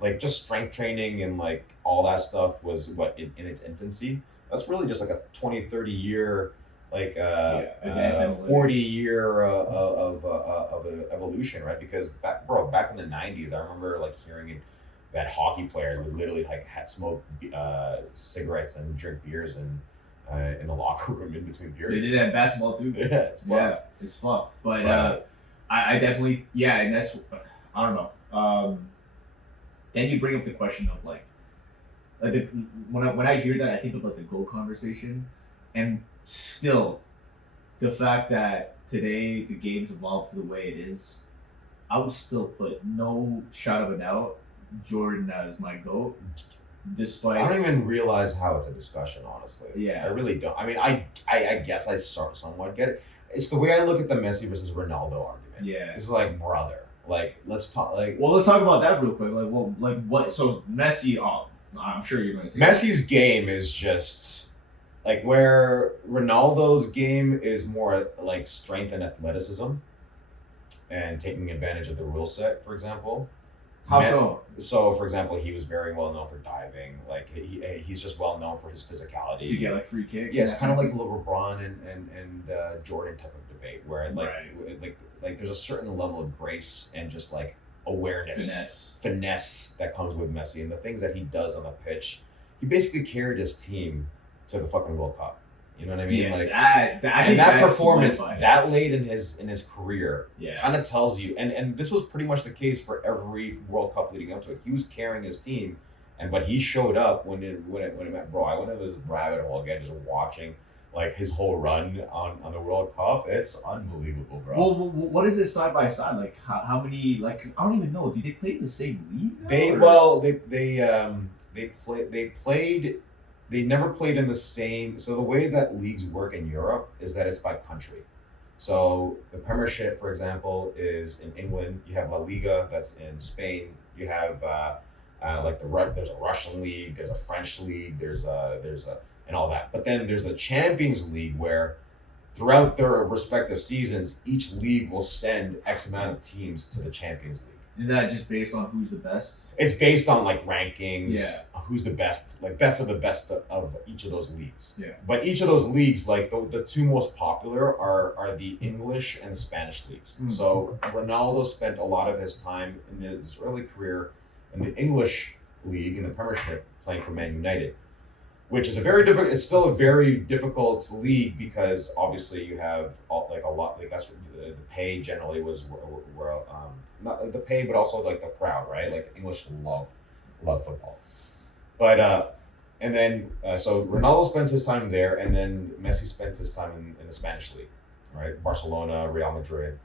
like just strength training and like all that stuff was what in its infancy. That's really just like a 20, 30 year like 40 year of evolution, right? Because back in the 90s, I remember like hearing that hockey players would literally like smoke cigarettes and drink beers and in the locker room in between periods. They did that in basketball too. Yeah, it's fucked. Yeah, it's fucked. But I definitely and that's I don't know. Then you bring up the question of like when I hear that, I think of like the GOAT conversation, and still the fact that today the game's evolved to the way it is, I would still put no shot of a doubt Jordan as my GOAT. Despite I don't even realize how it's a discussion, honestly. Yeah. I really don't. I mean, I guess I somewhat get it. It's the way I look at the Messi versus Ronaldo argument. Yeah. It's like, brother, like, let's talk, like... Well, let's talk about that real quick. Like, well, like, what... So, Messi, I'm sure you're going to say... Messi's game is just... Like, where Ronaldo's game is more, like, strength and athleticism and taking advantage of the rule set, for example. How so? So, for example, he was very well known for diving. Like he's just well known for his physicality. To get like free kicks. Yeah, it's kind of like the LeBron and Jordan type of debate, where like there's a certain level of grace and just like awareness, finesse that comes with Messi, and the things that he does on the pitch. He basically carried his team to the fucking World Cup. You know what I mean? Yeah, like that performance that late in his career yeah. kind of tells you, and this was pretty much the case for every World Cup leading up to it. He was carrying his team, but he showed up when it meant, bro. I went into this rabbit hole again, just watching like his whole run on the World Cup. It's unbelievable, bro. Well, what is it side by side? Like how many? Like, 'cause I don't even know. Do they play in the same league? They never played in the same. So the way that leagues work in Europe is that it's by country. So the Premiership, for example, is in England. You have La Liga, that's in Spain. You have there's a Russian league, there's a French league, there's and all that. But then there's the Champions League, where throughout their respective seasons, each league will send X amount of teams to the Champions League. Is that just based on who's the best? It's based on like rankings. Yeah. Who's the best? Like best of the best of each of those leagues. Yeah. But each of those leagues, like the two most popular are the English and the Spanish leagues. Mm-hmm. So Ronaldo spent a lot of his time in his early career in the English league in the Premiership, playing for Man United, which is it's still a very difficult league, because obviously you have that's the pay generally was not like the pay, but also like the crowd, right? Like the English love football. But and then so Ronaldo spent his time there, and then Messi spent his time in the Spanish league, right? Barcelona, Real Madrid.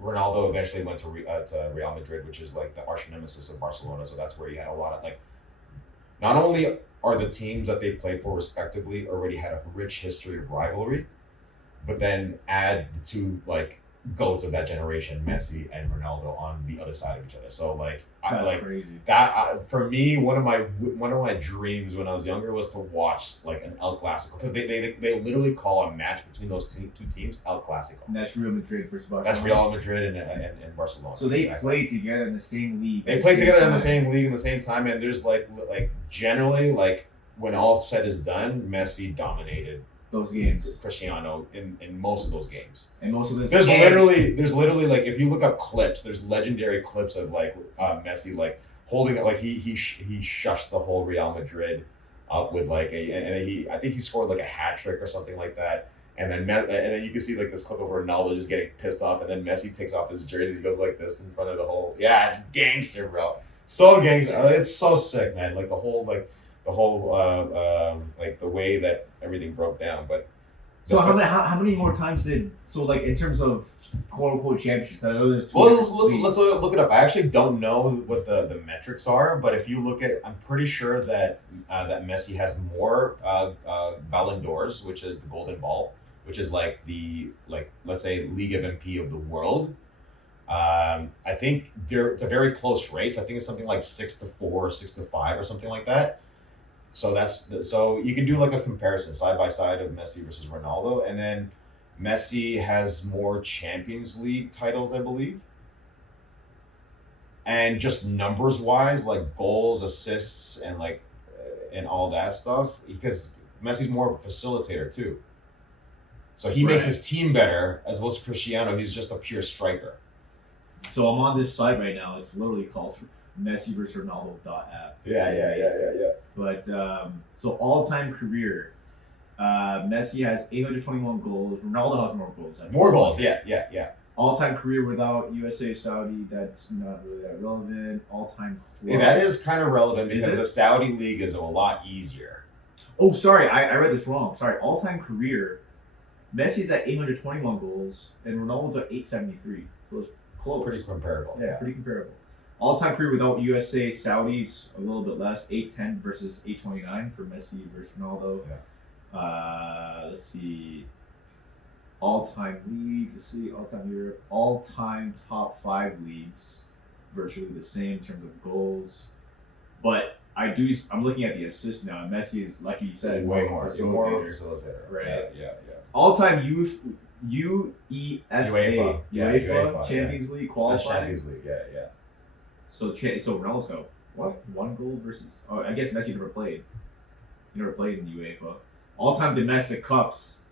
Ronaldo eventually went to Real Madrid, which is like the arch nemesis of Barcelona. So that's where you had a lot of like, not only are the teams that they played for respectively already had a rich history of rivalry, but then add the two like GOATs of that generation, Messi and Ronaldo, on the other side of each other. So like, crazy. That for me, one of my dreams when I was younger was to watch like an El Clasico, because they literally call a match between those two teams El Clasico. And that's Real Madrid versus Barcelona. That's Real Madrid and Barcelona. So they play together in the same league. They play together in the same league in the same time, and there's like generally, like when all said is done, Messi dominated those games. Cristiano in most of those games. And most of this. There's literally like, if you look up clips, there's legendary clips of like Messi like holding it, like he shushed the whole Real Madrid up with like I think he scored like a hat trick or something like that. And then you can see like this clip of Ronaldo just getting pissed off, and then Messi takes off his jersey, he goes like this in front of the whole. Yeah, it's gangster, bro. So gangster. It's so sick, man. Like the whole like the way that everything broke down. But so how many more times did like in terms of quote unquote championships? I know there's two. Well, let's look it up. I actually don't know what the metrics are, but if you look at, I'm pretty sure that that Messi has more Ballon d'Ors, which is the Golden Ball, which is like let's say League of MP of the world. I think it's a very close race. I think it's something like 6-4, 6-5, or something like that. So so you can do like a comparison side by side of Messi versus Ronaldo, and then Messi has more Champions League titles, I believe. And just numbers wise, like goals, assists, and and all that stuff, because Messi's more of a facilitator too. So he makes his team better, as opposed to Cristiano. He's just a pure striker. So I'm on this site right now. It's literally called Messi versus Ronaldo.app. Yeah. But so all-time career, Messi has 821 goals. Ronaldo has more goals. More goals, yeah. All-time career without USA Saudi, that's not really that relevant. All-time club. Yeah, that is kind of relevant because the Saudi league is a lot easier. Oh, sorry, I read this wrong. Sorry, all-time career, Messi's at 821 goals and Ronaldo's at 873. So it's close. Pretty comparable. Yeah, pretty comparable. All-time career without USA Saudis, a little bit less, 810 versus 829 for Messi versus Ronaldo. Yeah. Let's see. All-time league, all-time Europe, all-time top 5 leagues, virtually the same in terms of goals. But I'm looking at the assists now, and Messi is, like you said, way more facilitator. Right. Yeah. All-time UEFA UEFA Champions League qualifying. Champions League, yeah. So Ronaldo's got what? 1 goal versus. Oh, I guess Messi never played. He never played in the UEFA. All-time domestic cups.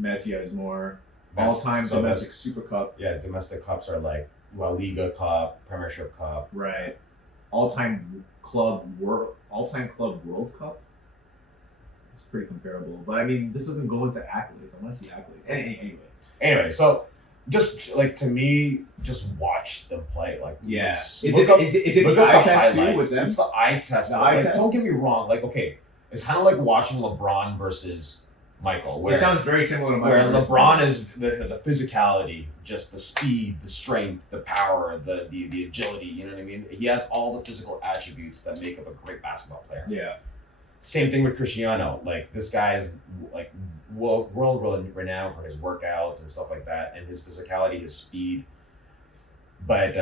Messi has more. All-time domestic Super Cup. Yeah, domestic cups are like La Liga Cup, Premiership Cup. Right. All-time club World Cup. It's pretty comparable, but I mean, this doesn't go into accolades. I want to see accolades. Anyway, so just like to me, just watch them play. Like, yeah, is it the eye test too with them? It's the eye test. Don't get me wrong. Like, okay, it's kind of like watching LeBron versus Michael. Where it sounds very similar to Michael. Where LeBron is the physicality, just the speed, the strength, the power, the agility. You know what I mean? He has all the physical attributes that make up a great basketball player. Yeah. Same thing with Cristiano. Like, this guy's like world renowned for his workouts and stuff like that, and his physicality, his speed. But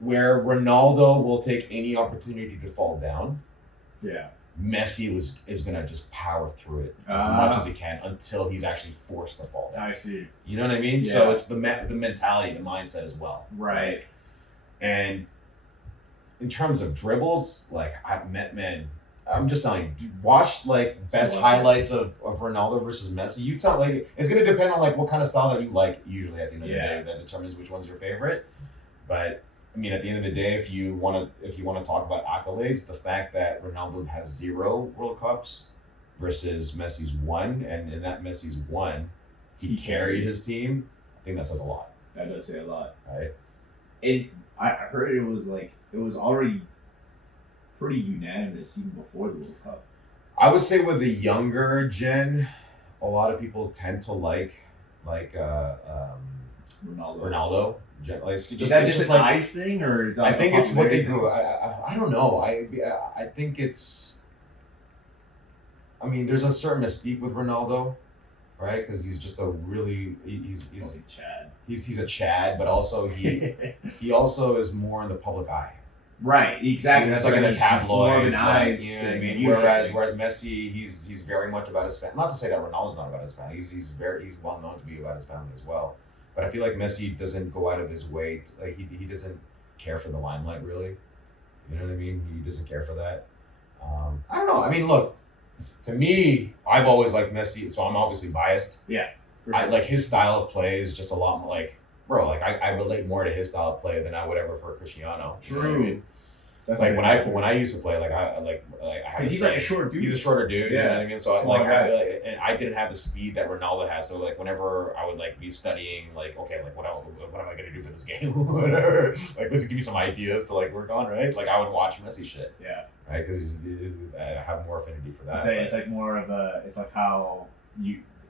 where Ronaldo will take any opportunity to fall down, yeah, Messi is gonna just power through it as much as he can until he's actually forced to fall down. I see. You know what I mean? Yeah. So it's the mentality, the mindset as well. Right. And in terms of dribbles, like I'm just telling you, watch like best highlights of Ronaldo versus Messi. You tell, like, it's gonna depend on like what kind of style that you like. Usually at the end of the day, that determines which one's your favorite. But I mean, at the end of the day, if you want to talk about accolades, the fact that Ronaldo has 0 World Cups versus Messi's 1, and in that Messi's 1, he carried his team. I think that says a lot. That does say a lot, right? And I heard it was already pretty unanimous even before the World Cup. I would say with the younger gen, a lot of people tend to like Ronaldo. Is that just an eyes thing, or is that? I think it's what they grew. I don't know. I think it's. I mean, there's a certain mystique with Ronaldo, right? Because he's just a really he's like Chad. He's a Chad, but also he also is more in the public eye. Right, exactly. That's like in the tabloids, like, you know what I mean. Whereas Messi, he's very much about his family. Not to say that Ronaldo's not about his family. He's well known to be about his family as well. But I feel like Messi doesn't go out of his way he doesn't care for the limelight, really. You know what I mean? He doesn't care for that. I don't know. I mean, look, to me, I've always liked Messi, so I'm obviously biased. Yeah. I like his style of play is just a lot more like, bro, like I relate more to his style of play than I would ever for Cristiano. True. You know what I mean? That's like when I used to play, like I had he's like a short dude. He's a shorter dude. Yeah. You know what I mean? So Small guy. and I didn't have the speed that Ronaldo has. So like whenever I would like be studying, like okay, like what am I gonna do for this game? Whatever. Like does it give me some ideas to like work on? Right? Like I would watch Messi shit. Yeah. Right? Because I have more affinity for that. It's like more of a. It's like how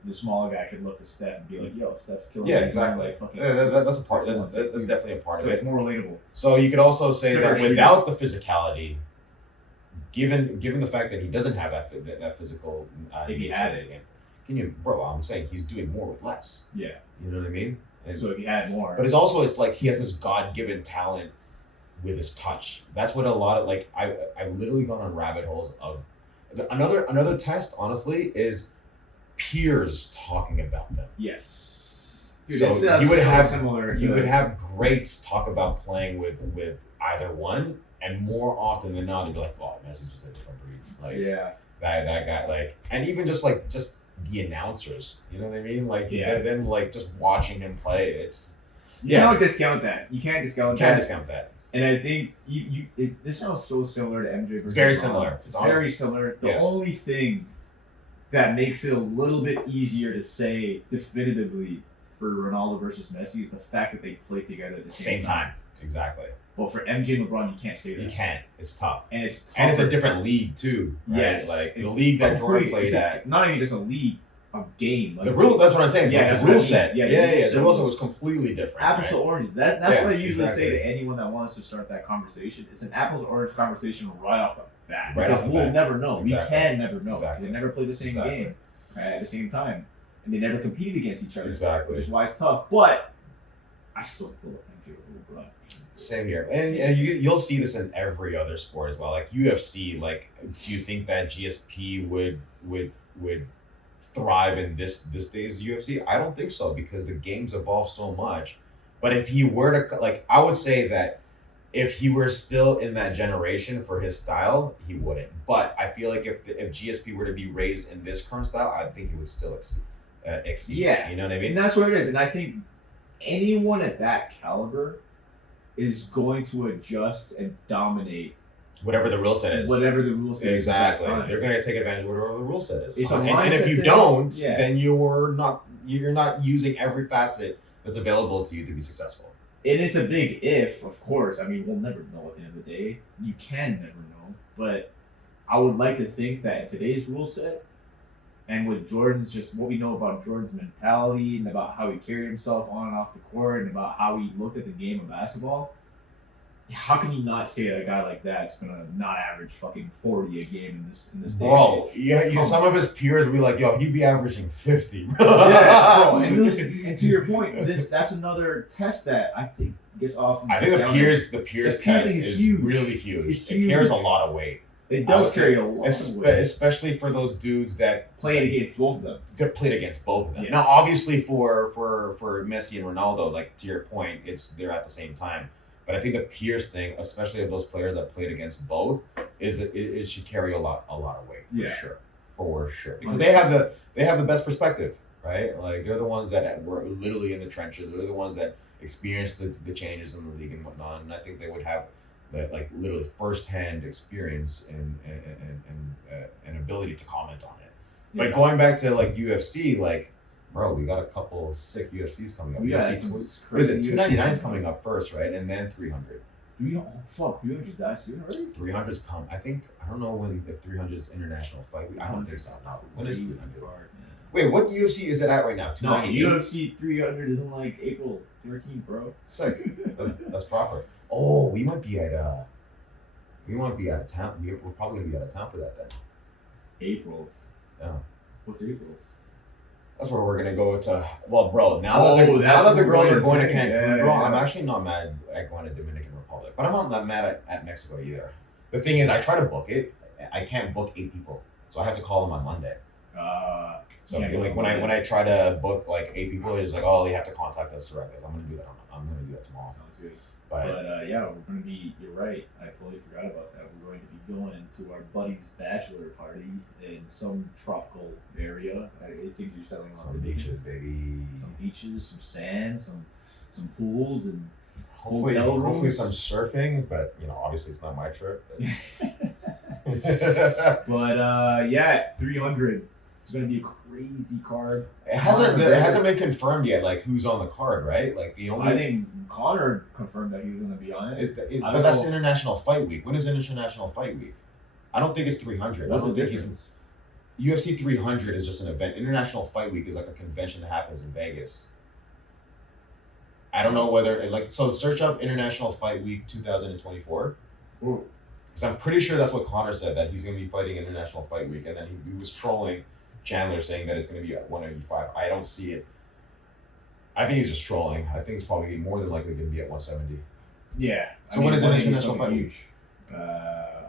the small guy could look to Steph and be like, "Yo, Steph's killing." Yeah, exactly. Like fucking that's a part. That's definitely a part of it. So it's more relatable. So you could also say that without the physicality, given the fact that he doesn't have that physical, if he had it, I'm saying he's doing more with less. Yeah, you know what I mean. So if he had more, but it's like he has this God-given talent with his touch. That's what a lot of like I've literally gone on rabbit holes of another test. Honestly, is peers talking about them. Yes. Dude, so he would have similar. He would have greats talk about playing with either one, and more often than not, they'd be like, "Oh, Messi's just a different breed." Like, yeah, that guy, like, and even just the announcers, you know what I mean? Like, them like just watching him play, it's you can't discount that. You can't discount that. And I think this sounds so similar to MJ. It's very similar. It's very similar. The only thing that makes it a little bit easier to say definitively for Ronaldo versus Messi is the fact that they play together at the same time. Exactly. But for MJ and LeBron, you can't say that. You can't. It's tough. And it's a different league too. Right? Yes. Like the league that Jordan played at. Not even just a league, a game. Like, the rule. That's what I'm saying. Yeah, the rule set. Yeah. The rule set was completely different. Apples to oranges. That's what I usually say to anyone that wants to start that conversation. It's an apples to orange conversation right off the bat. Right off the bat. We'll never know. Exactly. We can never know. Exactly. They never played the same game at the same time. And they never competed against each other. Exactly. Which is why it's tough. But I still feel like MJ over LeBron. Same here, and you'll see this in every other sport as well. Like UFC, like do you think that GSP would thrive in this day's UFC? I don't think so because the game's evolved so much. But if he were to like, I would say that if he were still in that generation for his style, he wouldn't. But I feel like if GSP were to be raised in this current style, I think he would still exceed. Yeah, you know what I mean. And that's what it is. And I think anyone at that caliber is going to adjust and dominate whatever the rule set is. Whatever the rule set is. Exactly. They're going to take advantage of whatever the rule set is. And if you don't, then you're not using every facet that's available to you to be successful. It is a big if, of course. I mean, we'll never know at the end of the day. You can never know. But I would like to think that in today's rule set, and with Jordan's, just what we know about Jordan's mentality and about how he carried himself on and off the court and about how he looked at the game of basketball, how can you not say that a guy like that's gonna not average fucking 40 a game in this day? Bro, some of his peers would be like, yo, he'd be averaging 50. Bro. Yeah, bro. And to your point, that's another test that I think gets off. I think the peers test is huge. Really huge. It carries a lot of weight. It does carry a lot of weight. Especially for those dudes that played against both of them. That played against both of them. Yes. Now, obviously, for Messi and Ronaldo, like to your point, they're at the same time. But I think the peers thing, especially of those players that played against both, is it should carry a lot of weight for sure, because 100%. they have the best perspective, right? Like they're the ones that were literally in the trenches. They're the ones that experienced the changes in the league and whatnot. And I think they would have that like literally firsthand experience and ability to comment on it. But going back to like UFC, like. Bro, we got a couple sick UFCs coming up. What is it? 299 is coming up first, right? And then 300. 300's that soon already? 300's come. I don't know if 300 is international fight. I don't think so. No. When is 300? Wait, what UFC is it at right now? 298? No, UFC 300 is in like April 13th, bro. Sick. That's proper. Oh, we might be out of town. We're probably gonna be out of town for that then. April. Yeah. What's April? That's where we're gonna go to. Well, bro, now that the girls are going to Cancun, bro, I'm actually not mad at going to Dominican Republic, but I'm not mad at Mexico either. The thing is, I try to book it. I can't book 8 people, so I have to call them on Monday. So like when I try to book like 8 people, it's like, oh, you have to contact us directly. I'm gonna do that. I'm gonna do that tomorrow. Sounds good. But yeah, we're gonna be. You're right. I totally forgot about that. We're going to be going to our buddy's bachelor party in some tropical area. I think you're selling a lot of beaches, baby. Some beaches, some sand, some pools, and hopefully some surfing, but obviously it's not my trip. But yeah, 300. It's gonna be a crazy card. It hasn't been confirmed yet, like who's on the card, right? Like the only. I think Connor confirmed that he was gonna be on it. But that's International Fight Week. When is International Fight Week? I don't think it's 300. What's the difference? UFC 300 is just an event. International Fight Week is like a convention that happens in Vegas. I don't know whether so search up International Fight Week 2024. Because I'm pretty sure that's what Connor said, that he's going to be fighting International Fight Week, and then he was trolling Chandler saying that it's going to be at 185. I don't see it. I think he's just trolling. I think it's probably more than likely going to be at 170. Yeah. So when is International Fight Week? I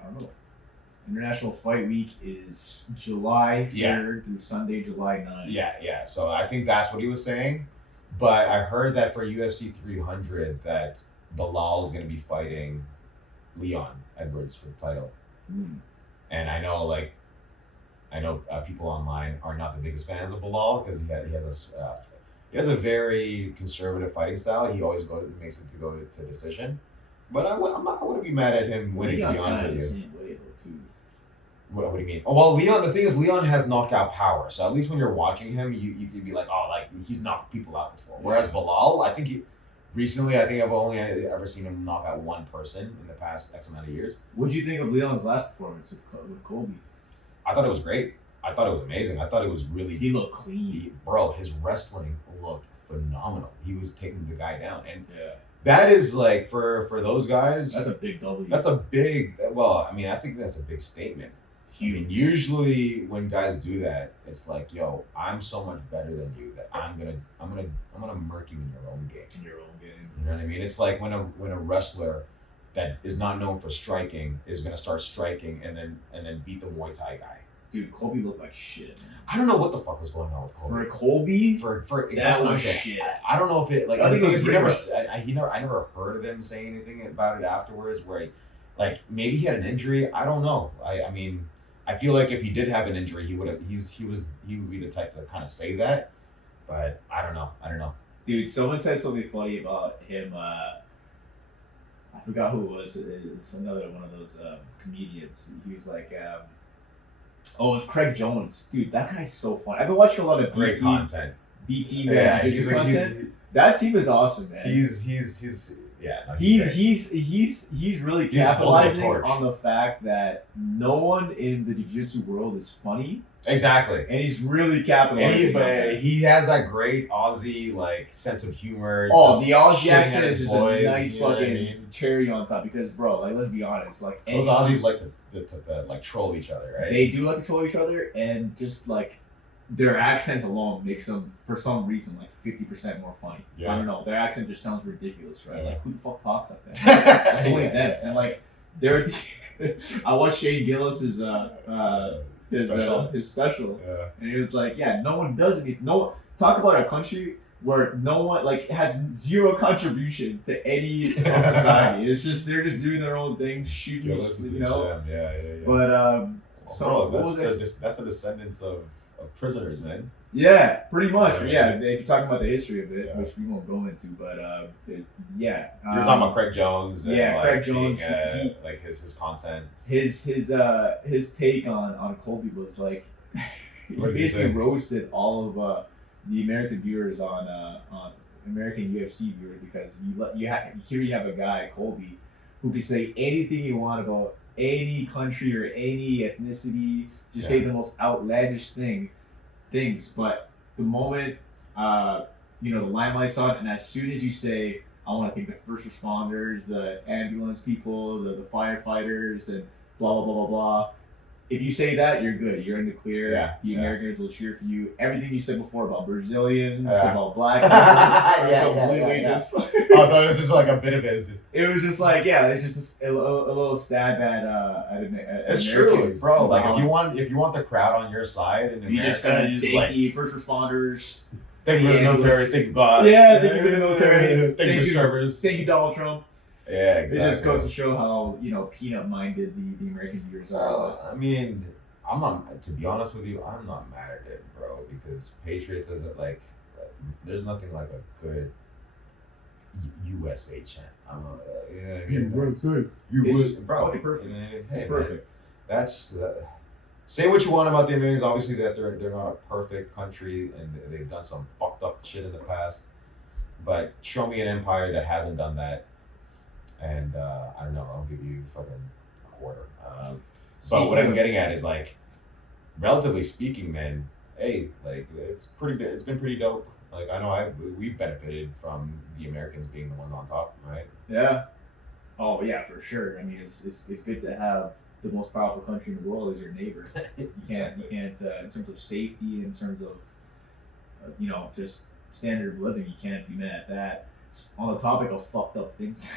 don't know. International Fight Week is July 3rd through Sunday, July 9th. Yeah. So I think that's what he was saying. But I heard that for UFC 300 that Bilal is going to be fighting Leon Edwards for the title. And I know people online are not the biggest fans of Bilal because he has a very conservative fighting style. He always makes it to go to decision. But I wouldn't be mad at him winning, to be honest with you. Same way, though, too. What do you mean? Oh, well, Leon, the thing is, Leon has knockout power. So at least when you're watching him, you could be like, oh, like he's knocked people out before. Whereas Bilal, I think I've only ever seen him knock out one person in the past X amount of years. What do you think of Leon's last performance with Colby? I thought it was great. I thought it was amazing. I thought it was really... He looked clean. Bro, his wrestling looked phenomenal. He was taking the guy down. And that is like, for those guys... That's a big W. That's a big... Well, I mean, I think that's a big statement. I mean, usually when guys do that, it's like, yo, I'm so much better than you that I'm gonna murk you in your own game. In your own game. You know what I mean? It's like when a wrestler that is not known for striking is gonna start striking and then beat the Muay Thai guy. Dude, Colby looked like shit, man. I don't know what the fuck was going on with Colby. For Colby? For that was shit. I don't know if it, like, I think it was I never heard of him saying anything about it afterwards where maybe he had an injury. I don't know. I mean, I feel like if he did have an injury, he would be the type to kind of say that, but I don't know. Dude, someone said something funny about him. I forgot who it was. It's another one of those comedians. He was like, it was Craig Jones. Dude, that guy's so funny. I've been watching a lot of great content. BT content. That team is awesome, man. He's really capitalizing on the fact that no one in the jiu-jitsu world is funny. Exactly. And he's really capitalizing. But he has that great Aussie sense of humor. Oh, the Aussie accent is just a nice fucking cherry on top because, bro, let's be honest, those Aussies like to troll each other, right? They do like to troll each other, and just their accent alone makes them, for some reason, 50% more funny. Yeah. I don't know. Their accent just sounds ridiculous, right? Who the fuck talks like that? That's only them. And they're. I watched Shane Gillis's his special, and he was like, no one does it. Talk about a country where no one has zero contribution to any of society. It's just they're just doing their own thing, shooting, Yeah. But that's the descendants of prisoners, man. Yeah, pretty much. Yeah, if you're talking about the history of it, which we won't go into, but you're talking about Craig Jones. And, Craig Jones. His content. His take on Colby was he basically roasted all of the American viewers on American UFC viewers because you have a guy Colby who can say anything you want about any country or any ethnicity, just say the most outlandish things, but the moment the limelight's on, and as soon as you say, I want to thank the first responders, the ambulance people, the firefighters, and blah blah blah blah blah. If you say that, you're good. You're in the clear. The Americans will cheer for you. Everything you said before about Brazilians, about black people, completely just. So it was just a bit of his. It was just it's just a little stab at it's Americans, true, bro. If you want the crowd on your side in America, you just gotta thank the first responders. Thank you for the military. Thank you, God. Yeah, thank you for the military. Thank you for servers. Thank you, Donald Trump. Yeah, exactly. It just goes to show how peanut-minded the American viewers are. I mean, I'm not. To be honest with you, I'm not mad at it, bro. Because Patriots isn't there's nothing like a good USA champ. You know what I mean? USA. It's probably perfect. Hey, it's perfect. Man, that's say what you want about the Americans. Obviously, that they're not a perfect country and they've done some fucked up shit in the past. But show me an empire that hasn't done that, and I don't know. I'll give you fucking a quarter. But what I'm getting at is like, relatively speaking, man. Hey, like it's been pretty dope. Like I know we've benefited from the Americans being the ones on top, right? Yeah. Oh yeah, for sure. I mean, it's good to have the most powerful country in the world as your neighbor. You can't in terms of safety, in terms of just standard of living, you can't be mad at that. On the topic of fucked up things,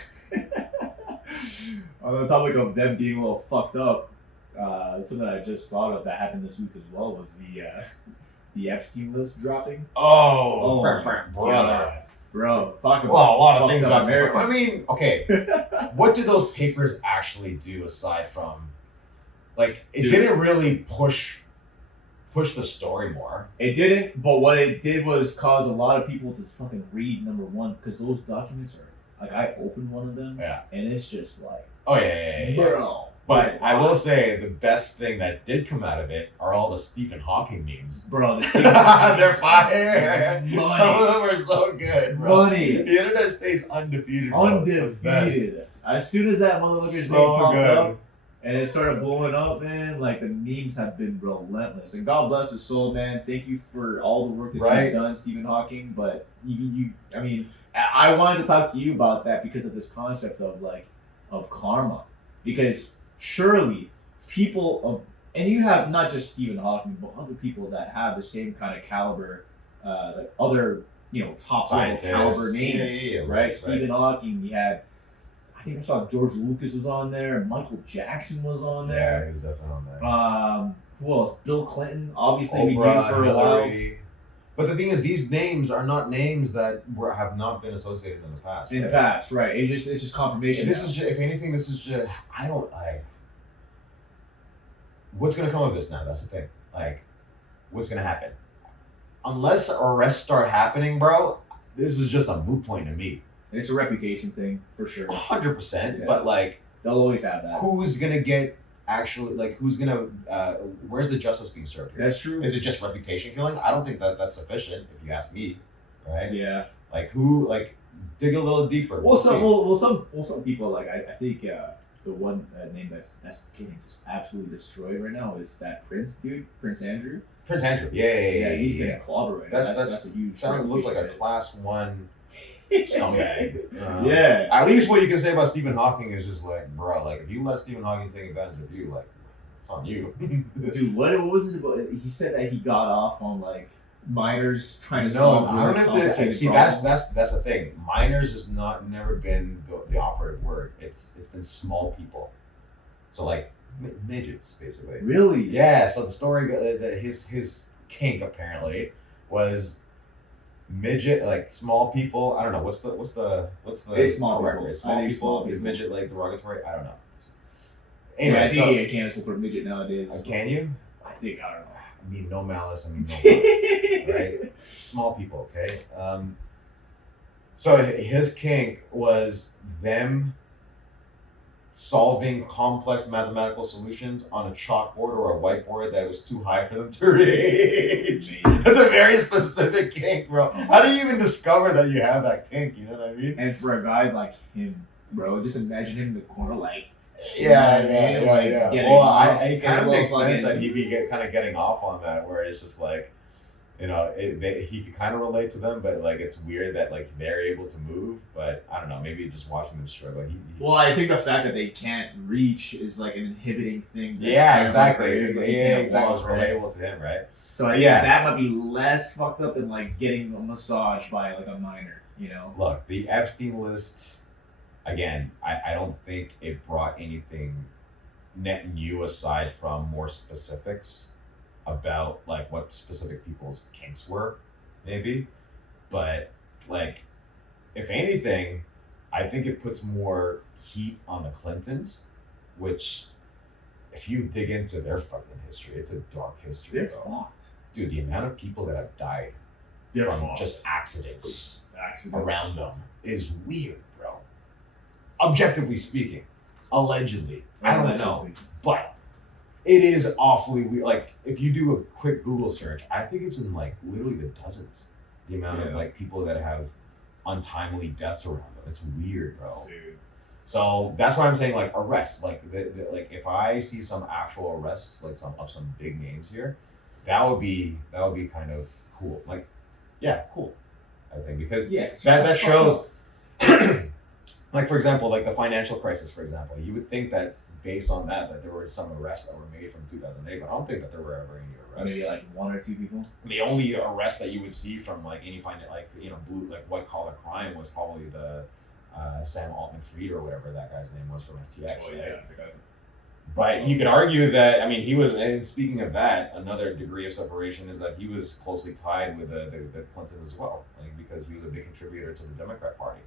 on the topic of them being a little fucked up, something that I just thought of that happened this week as well was the Epstein list dropping. Oh, brother. Bro, talk about a lot of things about America. I mean, okay, what did those papers actually do aside from, like, it didn't really push the story more. It didn't, but what it did was cause a lot of people to fucking read, number one, because those documents are, like, I opened one of them, and it's just like, oh yeah. Bro. But I will say the best thing that did come out of it are all the Stephen Hawking memes. Bro, the Stephen Hawking they're fire. Some of them are so good, bro. Money. The internet stays undefeated, bro. Undefeated. As soon as that motherfucker's name popped up and it started blowing up, man, like the memes have been relentless. And God bless his soul, man. Thank you for all the work that you've done, Stephen Hawking. But I mean, I wanted to talk to you about that because of this concept of karma. Because surely people and you have not just Stephen Hawking, but other people that have the same kind of caliber, like other, top level caliber names, right? Stephen Hawking, you had, I think I saw George Lucas was on there, Michael Jackson was on there. Yeah, he was definitely on there. Who else? Bill Clinton, obviously we knew for a while. But the thing is, these names are not names that have not been associated in the past. In the past, right? It's just confirmation. This is just, if anything, this is just, I don't like. What's gonna come of this now? That's the thing. Like, what's gonna happen? Unless arrests start happening, bro, this is just a moot point to me. It's a reputation thing for sure. 100%. But like, they'll always have that. Who's gonna get? Actually, like, who's gonna? Where's the justice being served here? That's true. Is it just reputation killing? I don't think that's sufficient, if you ask me. Right? Yeah. Like who? Like, dig a little deeper. Some people, like I think the one name that's getting just absolutely destroyed right now is that Prince Andrew. Prince Andrew. Yeah. He's getting clobbered right now. That's a huge. Looks like a class 1 scumbag. Yeah. At least what you can say about Stephen Hawking is just like, bro, like if you let Stephen Hawking take advantage of you, like it's on you. Dude, what was it about? He said that he got off on like minors trying to solve. I don't know if see that's the thing. Minors has never been the operative word. It's been small people. So like midgets basically. Really? Yeah. So the story that his kink apparently was midget, like small people. I don't know what's the it's small people. It's small people. Is midget like derogatory? I don't know. Anyway, I think you can cancel for midget nowadays. Can you? I think, I don't know. I mean, no malice. I mean, no malice, right? Small people, okay? So his kink was them solving complex mathematical solutions on a chalkboard or a whiteboard that was too high for them to reach. That's a very specific kink, bro. How do you even discover that you have that kink? You know what I mean? And for a guy like him, bro, just imagine him in the corner, like. Yeah. Well, it kind of makes sense that he'd be kind of getting off on that, where it's just like, he could kind of relate to them, but like it's weird that like they're able to move, but I don't know, maybe just watching them struggle. Well, I think the fact that they can't reach is like an inhibiting thing. Yeah, exactly. Exactly. It's relatable to him, right? So that might be less fucked up than like getting a massage by like a minor, Look, the Epstein list. Again, I don't think it brought anything net new aside from more specifics about like what specific people's kinks were, maybe. But like, if anything, I think it puts more heat on the Clintons, which, if you dig into their fucking history, it's a dark history. They're fucked. Dude, the amount of people that have died from just accidents. accidents around them is weird, bro. Objectively speaking, allegedly, I don't know, but it is awfully weird. Like if you do a quick Google search, I think it's in like literally the dozens. The amount of like people that have untimely deaths around them. It's weird, bro. Dude. So that's why I'm saying like arrests. Like like if I see some actual arrests, like some big names here, that would be kind of cool. Like, yeah, cool. I think because that shows. Like for example, like the financial crisis, for example, you would think that based on that there were some arrests that were made from 2008, but I don't think that there were ever any arrests. Maybe like 1 or 2 people. The only arrest that you would see from like any blue like white collar crime was probably the Sam Altman-Fried or whatever that guy's name was from FTX. Oh, right? yeah, the guy's... But you could argue that, I mean, he was, and speaking of that, another degree of separation is that he was closely tied with the Clintons as well, like because he was a big contributor to the Democrat Party.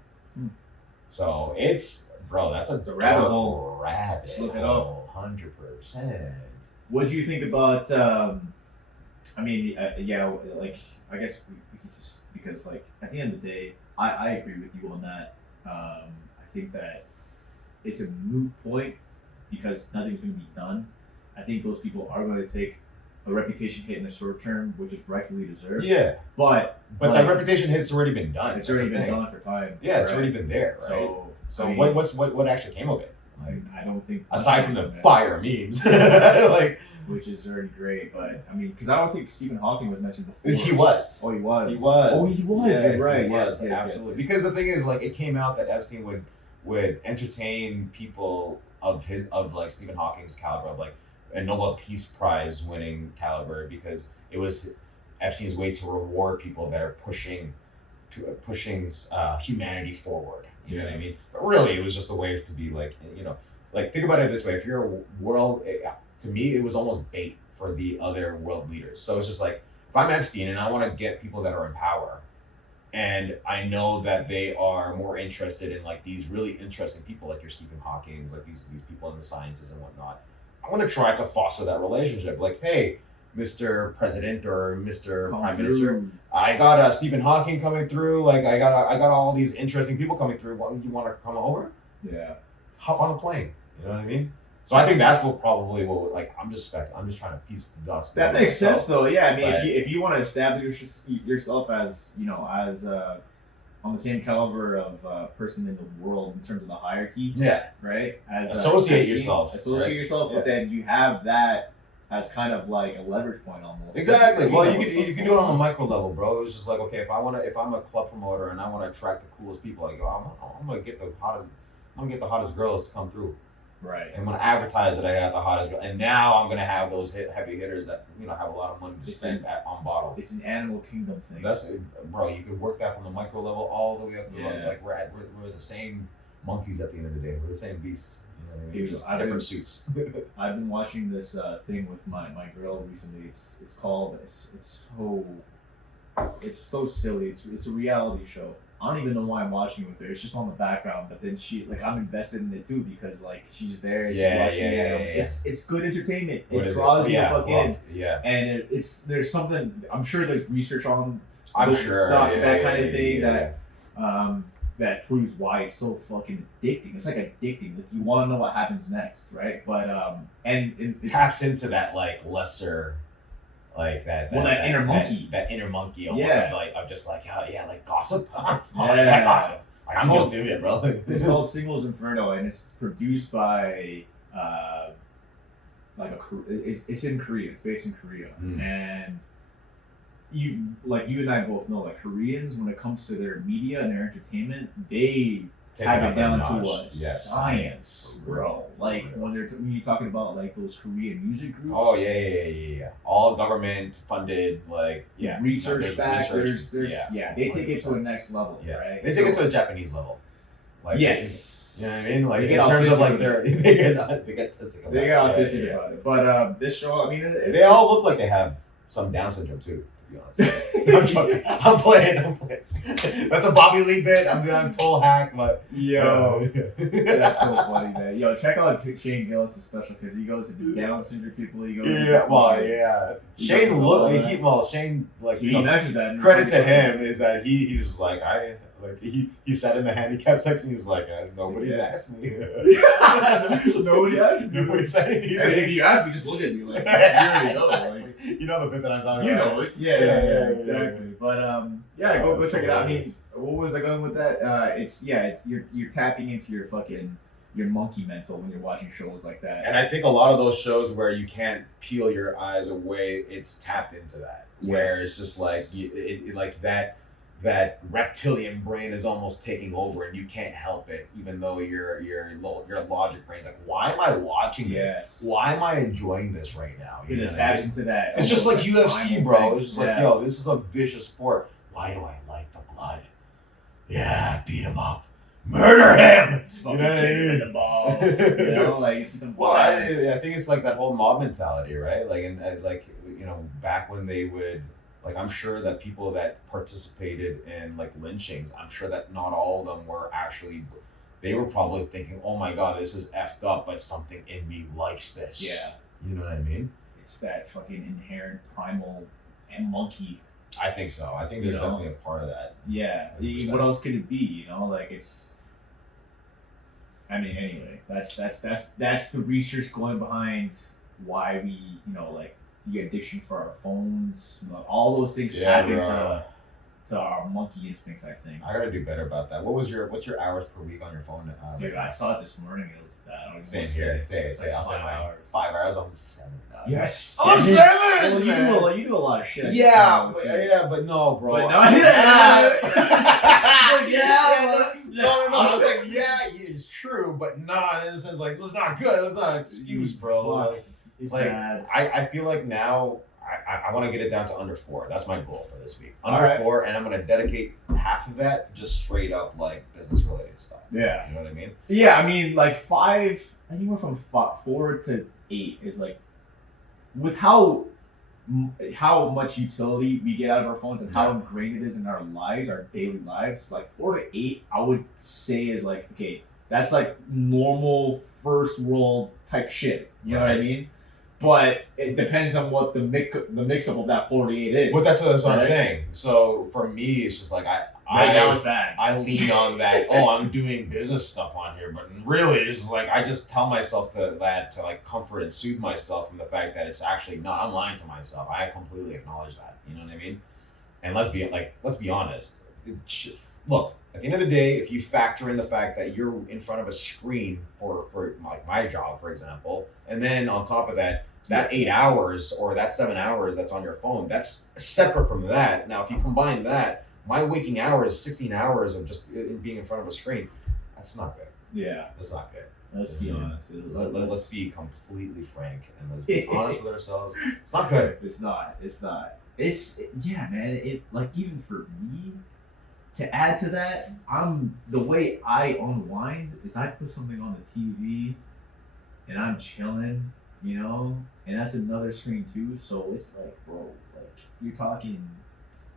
So it's, bro, that's a rabbit hole. Rabbit look it hole, 100%. What do you think about? I mean, yeah, like I guess we could just, because like at the end of the day, I agree with you on that. I think that it's a moot point because nothing's going to be done. I think those people are going to take a reputation hit in the short term, which is rightfully deserved. Yeah. But like, that reputation hit's already been done. It's already been done for time. Yeah, it's already been there, right? So I mean, what actually came of it? Like, I don't think, aside from the fire memes, like, which is already great, but I mean, because I don't think Stephen Hawking was mentioned before. He was. Oh, he was. He was. Oh, he was. Yeah, You're right. He was, yes, absolutely. Yes. Because the thing is, like, it came out that Epstein would entertain people of like Stephen Hawking's caliber, of like a Nobel Peace Prize winning caliber, because it was Epstein's way to reward people that are pushing humanity forward. You know what I mean? But really, it was just a way to be like, you know, like think about it this way: if you're a world, to me, it was almost bait for the other world leaders. So it's just like, if I'm Epstein and I want to get people that are in power, and I know that they are more interested in like these really interesting people, like your Stephen Hawking's, like these people in the sciences and whatnot, I want to try to foster that relationship. Like, hey, Mr. President or Mr. Prime Minister, I got Stephen Hawking coming through. Like, I got all these interesting people coming through. You want to come over? Yeah. Hop on a plane. You know what I mean? So I think that's what like I'm just trying to piece the dust. That makes sense, though. Yeah, I mean, if you want to establish yourself as, you know, as on the same caliber of person in the world in terms of the hierarchy. Yeah. Right. As associate yourself. Associate yourself, but then you have that as kind of like a leverage point almost. Exactly. Well, you can do it on a micro level, bro. It was just like, okay, if I'm a club promoter and I want to attract the coolest people, I go, I'm gonna get the hottest girls to come through. Right. I'm gonna advertise that I got the hottest girl, and now I'm gonna have those heavy hitters that, you know, have a lot of money to spend on bottles. It's an animal kingdom thing. That's it, bro. You could work that from the micro level all the way up to like we're the same monkeys at the end of the day. We're the same beasts. You know what I mean? Dude, just different suits. I've been watching this thing with my girl recently. It's called it's so silly. It's a reality show. I don't even know why I'm watching it with her. It's just on the background, but then I'm invested in it too because like she's there. She's watching it. It's good entertainment. It draws you the fuck in. Yeah. And there's something. I'm sure there's research on. That kind of thing that proves why it's so fucking addicting. It's like addicting. Like you want to know what happens next, right? But and it taps into that like lesser. Like that inner monkey. That inner monkey almost of just like, like gossip. Gossip. Like, I'm guilty of it, bro. It's called Singles Inferno, and it's produced by it's in Korea. It's based in Korea, and you and I both know, like, Koreans, when it comes to their media and their entertainment, they have it down to a science, bro. Like when you're talking about like those Korean music groups. Oh yeah. All government funded, like research back. There's they take it to a next level, right? They take it to a Japanese level. Like, yes. You know what I mean? Like in terms of like they get autistic about it. They get autistic about it. But this show, I mean, they all look like they have some Down syndrome too. To be honest with you. I'm joking. I'm playing. That's a Bobby Lee bit. I'm total hack, but yo, that's so funny, man. Yo, check out Shane Gillis' special because he goes into Down syndrome people. He goes Shane like he measures that. Credit to him is that he's like he said in the handicap section, he's like, nobody asked me. Nobody asked me. Nobody said anything. And if you ask me, just look at me like, you already know. Exactly. Like, you know the bit that I'm talking you about. know it. Yeah, exactly. But go check it out. I mean, what was I going with that? It's you're tapping into your monkey mental when you're watching shows like that. And I think a lot of those shows where you can't peel your eyes away, it's tapped into that. Where it's just like that reptilian brain is almost taking over, and you can't help it, even though your logic brain's like, why am I watching this? Yes. Why am I enjoying this right now? Because it taps into that. It's just like UFC, bro. It's just like, yo, this is a vicious sport. Why do I like the blood? Yeah, beat him up. Murder him! You know what I mean? The balls. You know, like, you see some I think it's like that whole mob mentality, right? Like, and like, you know, back when they would, like, I'm sure that people that participated in like lynchings, I'm sure that not all of them were actually, they were probably thinking, oh my God, this is effed up, but something in me likes this. Yeah. You know what I mean? It's that fucking inherent primal and monkey. I think so. I think there's definitely a part of that. Yeah. 100%. What else could it be? You know, like it's. I mean, anyway, that's the research going behind why we, you know, like the addiction for our phones, you know, all those things tap into our monkey instincts. I think I gotta do better about that. What's your hours per week on your phone? Dude, I saw it this morning. It was that. Same here. Say like I'll say 5 hours. 5 hours. I'm 7. Yes. I'm 7. Well, you do a lot of shit. Yeah, but no, bro. But no, No. I was like, it's true, but not in the sense like that's not good. That's not an excuse, bro. It's like bad. I feel like now I want to get it down to under 4. That's my goal for this week. Under 4, and I'm gonna dedicate half of that to just straight up like business related stuff. Yeah, you know what I mean. Yeah, I mean like 5, anywhere from 4 to 8 is like with how much utility we get out of our phones and how ingrained it is in our lives, our daily lives. Like 4 to 8, I would say is like, okay, that's like normal first world type shit. You know what I mean? But it depends on what the mix up of that 48 is. Well, that's what I'm saying. So for me, it's just like now it's bad. I lean on that. Oh, I'm doing business stuff on here, but really, it's just like I just tell myself that to like comfort and soothe myself from the fact that it's actually not. I'm lying to myself. I completely acknowledge that. You know what I mean? And let's be honest. Look, at the end of the day, if you factor in the fact that you're in front of a screen for like my job, for example, and then on top of that 8 hours or that 7 hours that's on your phone, that's separate from that. Now, if you combine that, my waking hours, 16 hours of just being in front of a screen, that's not good. Yeah. That's not good. Let's be honest. Let's be completely frank and let's be honest with ourselves. It's not good. It's not. Yeah, man. It like even for me, to add to that, the way I unwind is I put something on the TV and I'm chilling, you know, and that's another screen too. So it's like, bro, like you're talking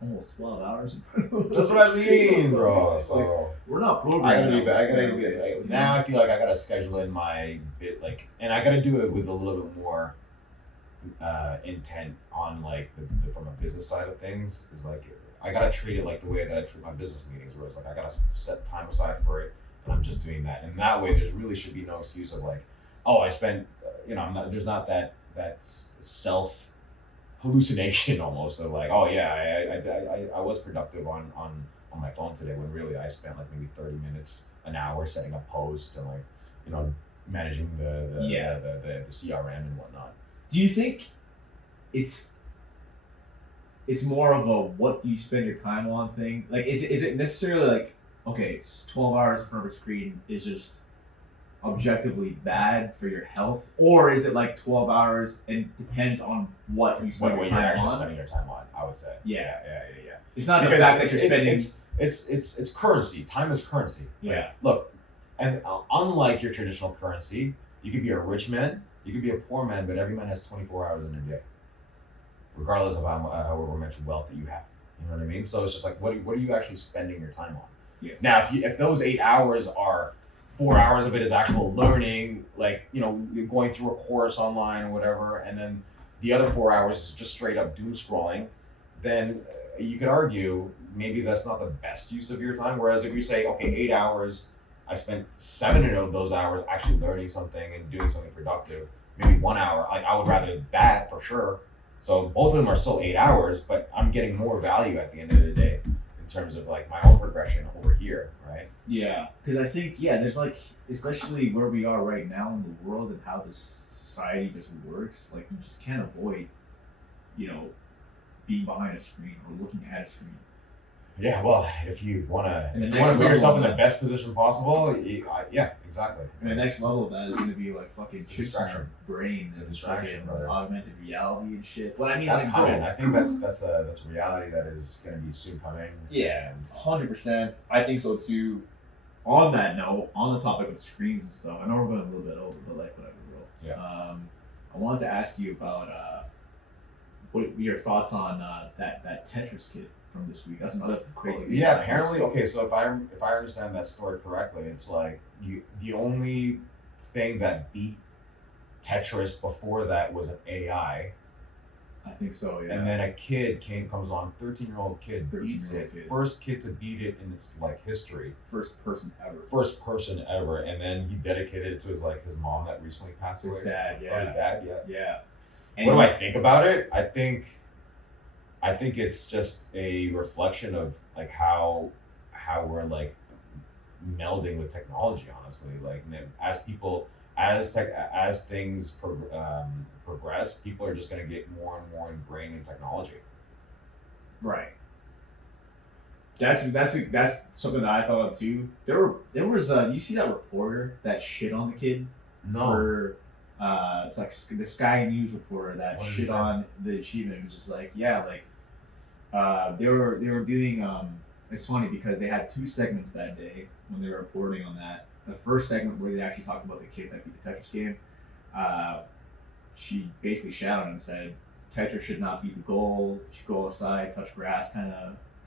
almost 12 hours in front of us. That's what I mean, bro. So like, we're not programmed. I gotta be now. I feel like I gotta schedule in my bit, like, and I gotta do it with a little bit more intent on like the from a business side of things. Is like I gotta treat it like the way that I treat my business meetings, where it's like I gotta set time aside for it, and I'm just doing that. And that way, there's really should be no excuse of like, oh, I spent, there's not that self hallucination almost of like, oh yeah, I was productive on my phone today, when really I spent like maybe 30 minutes, an hour setting up posts and like, managing the CRM and whatnot. Do you think it's more of a what you spend your time on thing? Like, is it necessarily like, okay, 12 hours in front of a screen is just objectively bad for your health, or is it like 12 hours and depends on what you spend your time on? Spending your time on, I would say. Yeah. It's not because the fact that you're spending. It's currency. Time is currency. Yeah. Right? Look, and unlike your traditional currency, you could be a rich man, you could be a poor man, but every man has 24 hours in a day. regardless of however much wealth that you have. You know what I mean? So it's just like, what are you actually spending your time on? Yes. Now, if those 8 hours are 4 hours of it is actual learning, like, you know, you're going through a course online or whatever, and then the other 4 hours is just straight up doom scrolling, then you could argue maybe that's not the best use of your time. Whereas if you say, okay, 8 hours, I spent 7 of those hours actually learning something and doing something productive, maybe 1 hour, like I would rather that for sure. So both of them are still 8 hours, but I'm getting more value at the end of the day in terms of like my own progression over here, right? Yeah, because I think there's like, especially where we are right now in the world and how this society just works, like you just can't avoid, you know, being behind a screen or looking at a screen. Yeah, well, if you want to put yourself in the best position possible, yeah, exactly. And the next level of that is going to be like fucking chips in our brains and distraction, fucking augmented reality and shit. But I mean, that's like, coming. I think that's a reality that is going to be soon coming. Yeah, 100%. I think so too. On that note, on the topic of screens and stuff, I know we're going a little bit over, but like whatever, bro. Yeah. I wanted to ask you about what your thoughts on that Tetris kid from this week. That's another crazy thing. Yeah, apparently. Okay, so if I understand that story correctly, it's like the only thing that beat Tetris before that was an AI. I think so, yeah. And then a kid comes along, 13-year-old kid beats it. First kid to beat it in its like history. First person ever. And then he dedicated it to his mom that recently passed away. His dad, yeah. Oh, his dad, yeah. Yeah. And what do I think about it? I think it's just a reflection of like how we're like melding with technology, honestly. Like as things progress, people are just going to get more and more ingrained in technology. Right. That's something that I thought of too. There was you see that reporter that shit on the kid? No. For it's like the Sky News reporter that shit on the achievement. It was just like, yeah, like they were doing it's funny because they had 2 segments that day when they were reporting on that. The first segment where they actually talked about the kid that beat the Tetris game, she basically shouted on him, said Tetris should not beat the goal, should go outside, touch grass, kind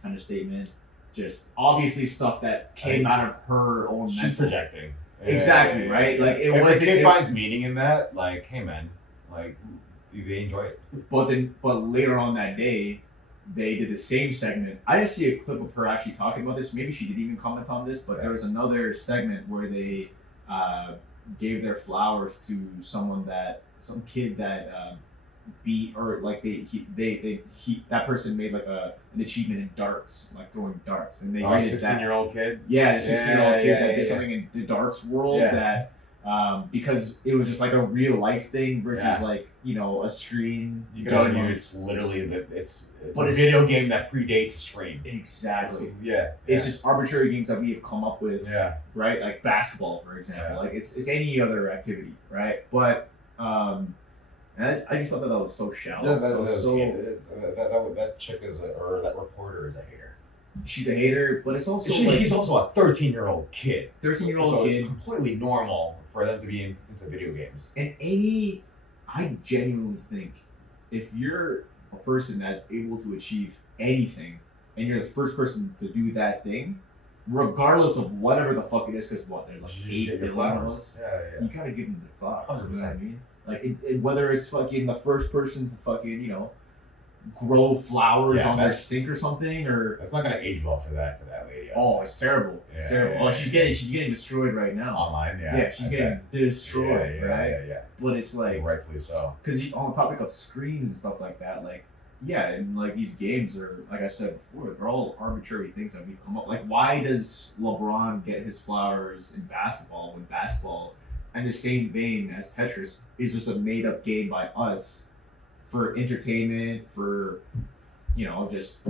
of statement. Just obviously stuff that came out of her own. She's projecting. Exactly, right? Like it if was. If a kid finds meaning in that, like, hey man, like they enjoy it. But later on that day, they did the same segment. I didn't see a clip of her actually talking about this. Maybe she didn't even comment on this, but there was another segment where they gave their flowers to some kid that beat, or like that person made like an achievement in darts, like throwing darts, and they rated 16-year-old kid. Yeah, the 16-year-old kid that did something in the darts world that. Because it was just like a real life thing versus like, you know, a screen. You could argue it's literally it's a video game that predates a screen. Exactly. It's just arbitrary games that we have come up with. Yeah. Right? Like basketball, for example. Yeah. Like it's any other activity, right? But and I just thought that was so shallow. Yeah, that chick or that reporter is a hater. She's a hater, but it's also he's also a 13-year-old kid. 13-year-old kid. It's completely normal for them to be into video games. And I genuinely think if you're a person that's able to achieve anything and you're the first person to do that thing, regardless of whatever the fuck it is, because there's like 8 billion of us, you gotta give them the flowers. You know what I mean? Like whether it's fucking the first person to fucking, you know, grow flowers on their sink or something, or that's not gonna age well for that lady. Oh, it's terrible. It's terrible. Oh, she's getting destroyed right now. Online, yeah, she's getting destroyed, right? Yeah. But it's like rightfully so. Because on the topic of screens and stuff like that, like and like these games are, like I said before, they're all arbitrary things that we've come up. Like, why does LeBron get his flowers in basketball when basketball, in the same vein as Tetris, is just a made up game by us? For entertainment, for, you know, just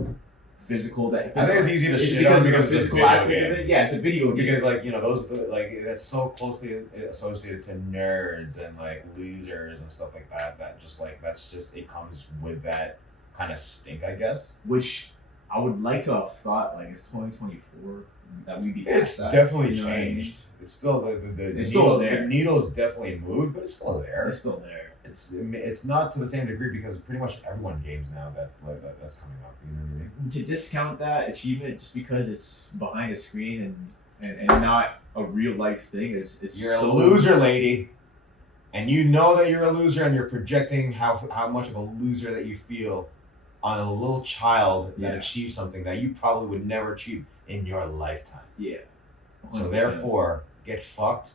physical. I think it's easy to shit on because it's a video game. Yeah, it's a video game. Because like, you know, those like that's so closely associated to nerds and like losers and stuff like that. That just like it comes with that kind of stink, I guess. Which I would like to have thought like it's 2024 that we'd be. It's definitely changed. It's still the still there. The needle's definitely moved, but it's still there. It's still there. It's not to the same degree because pretty much everyone games now that's coming up. You know what I mean? To discount that achievement just because it's behind a screen and not a real life thing is you're a loser, lady, and you know that you're a loser, and you're projecting how much of a loser that you feel on a little child that achieved something that you probably would never achieve in your lifetime. Yeah. 100%. So therefore, get fucked.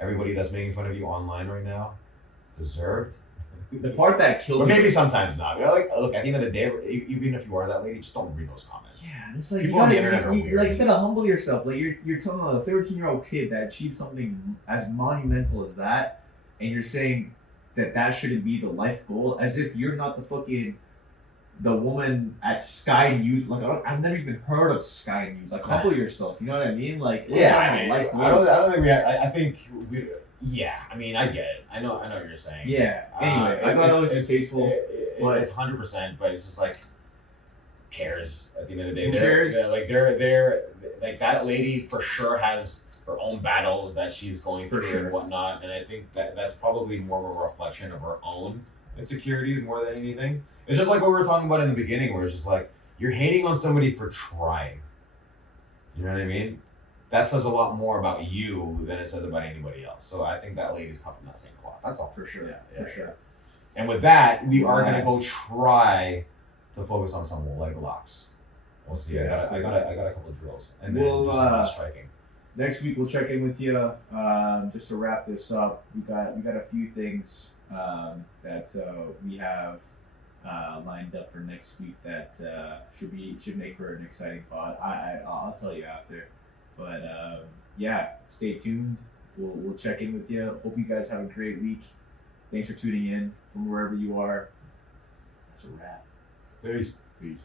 Everybody that's making fun of you online right now, deserved. The part that killed me. But me. Maybe sometimes not. Like, look, at the end of the day, even if you are that lady, just don't read those comments. Yeah, it's like people on the internet are weird. Like, you gotta humble yourself. Like you're telling a 13-year-old kid that achieved something as monumental as that, and you're saying that shouldn't be the life goal, as if you're not the woman at Sky News. Like, I've never even heard of Sky News. Like, humble yourself. You know what I mean? Like, yeah, I mean, I don't think I think we. Yeah, I mean, I get it. I know what you're saying. Yeah. Anyway, I thought it was distasteful. But it's 100%. But it's just like, cares at the end of the day. Who cares? They're like that lady for sure has her own battles that she's going through and whatnot. And I think that's probably more of a reflection of her own insecurities more than anything. It's just like what we were talking about in the beginning, where it's just like you're hating on somebody for trying. You know what I mean? That says a lot more about you than it says about anybody else. So I think that lady's cut from that same cloth. That's all. For sure. Yeah, for sure. And with that, we are gonna go try to focus on some leg locks. We'll see. Yeah, I got a couple of drills, and then we'll do some striking. Next week we'll check in with you. Just to wrap this up, we got a few things that we have lined up for next week that should make for an exciting pod. I'll tell you after. But yeah, stay tuned. We'll check in with you. Hope you guys have a great week. Thanks for tuning in from wherever you are. That's a wrap. Peace. Peace.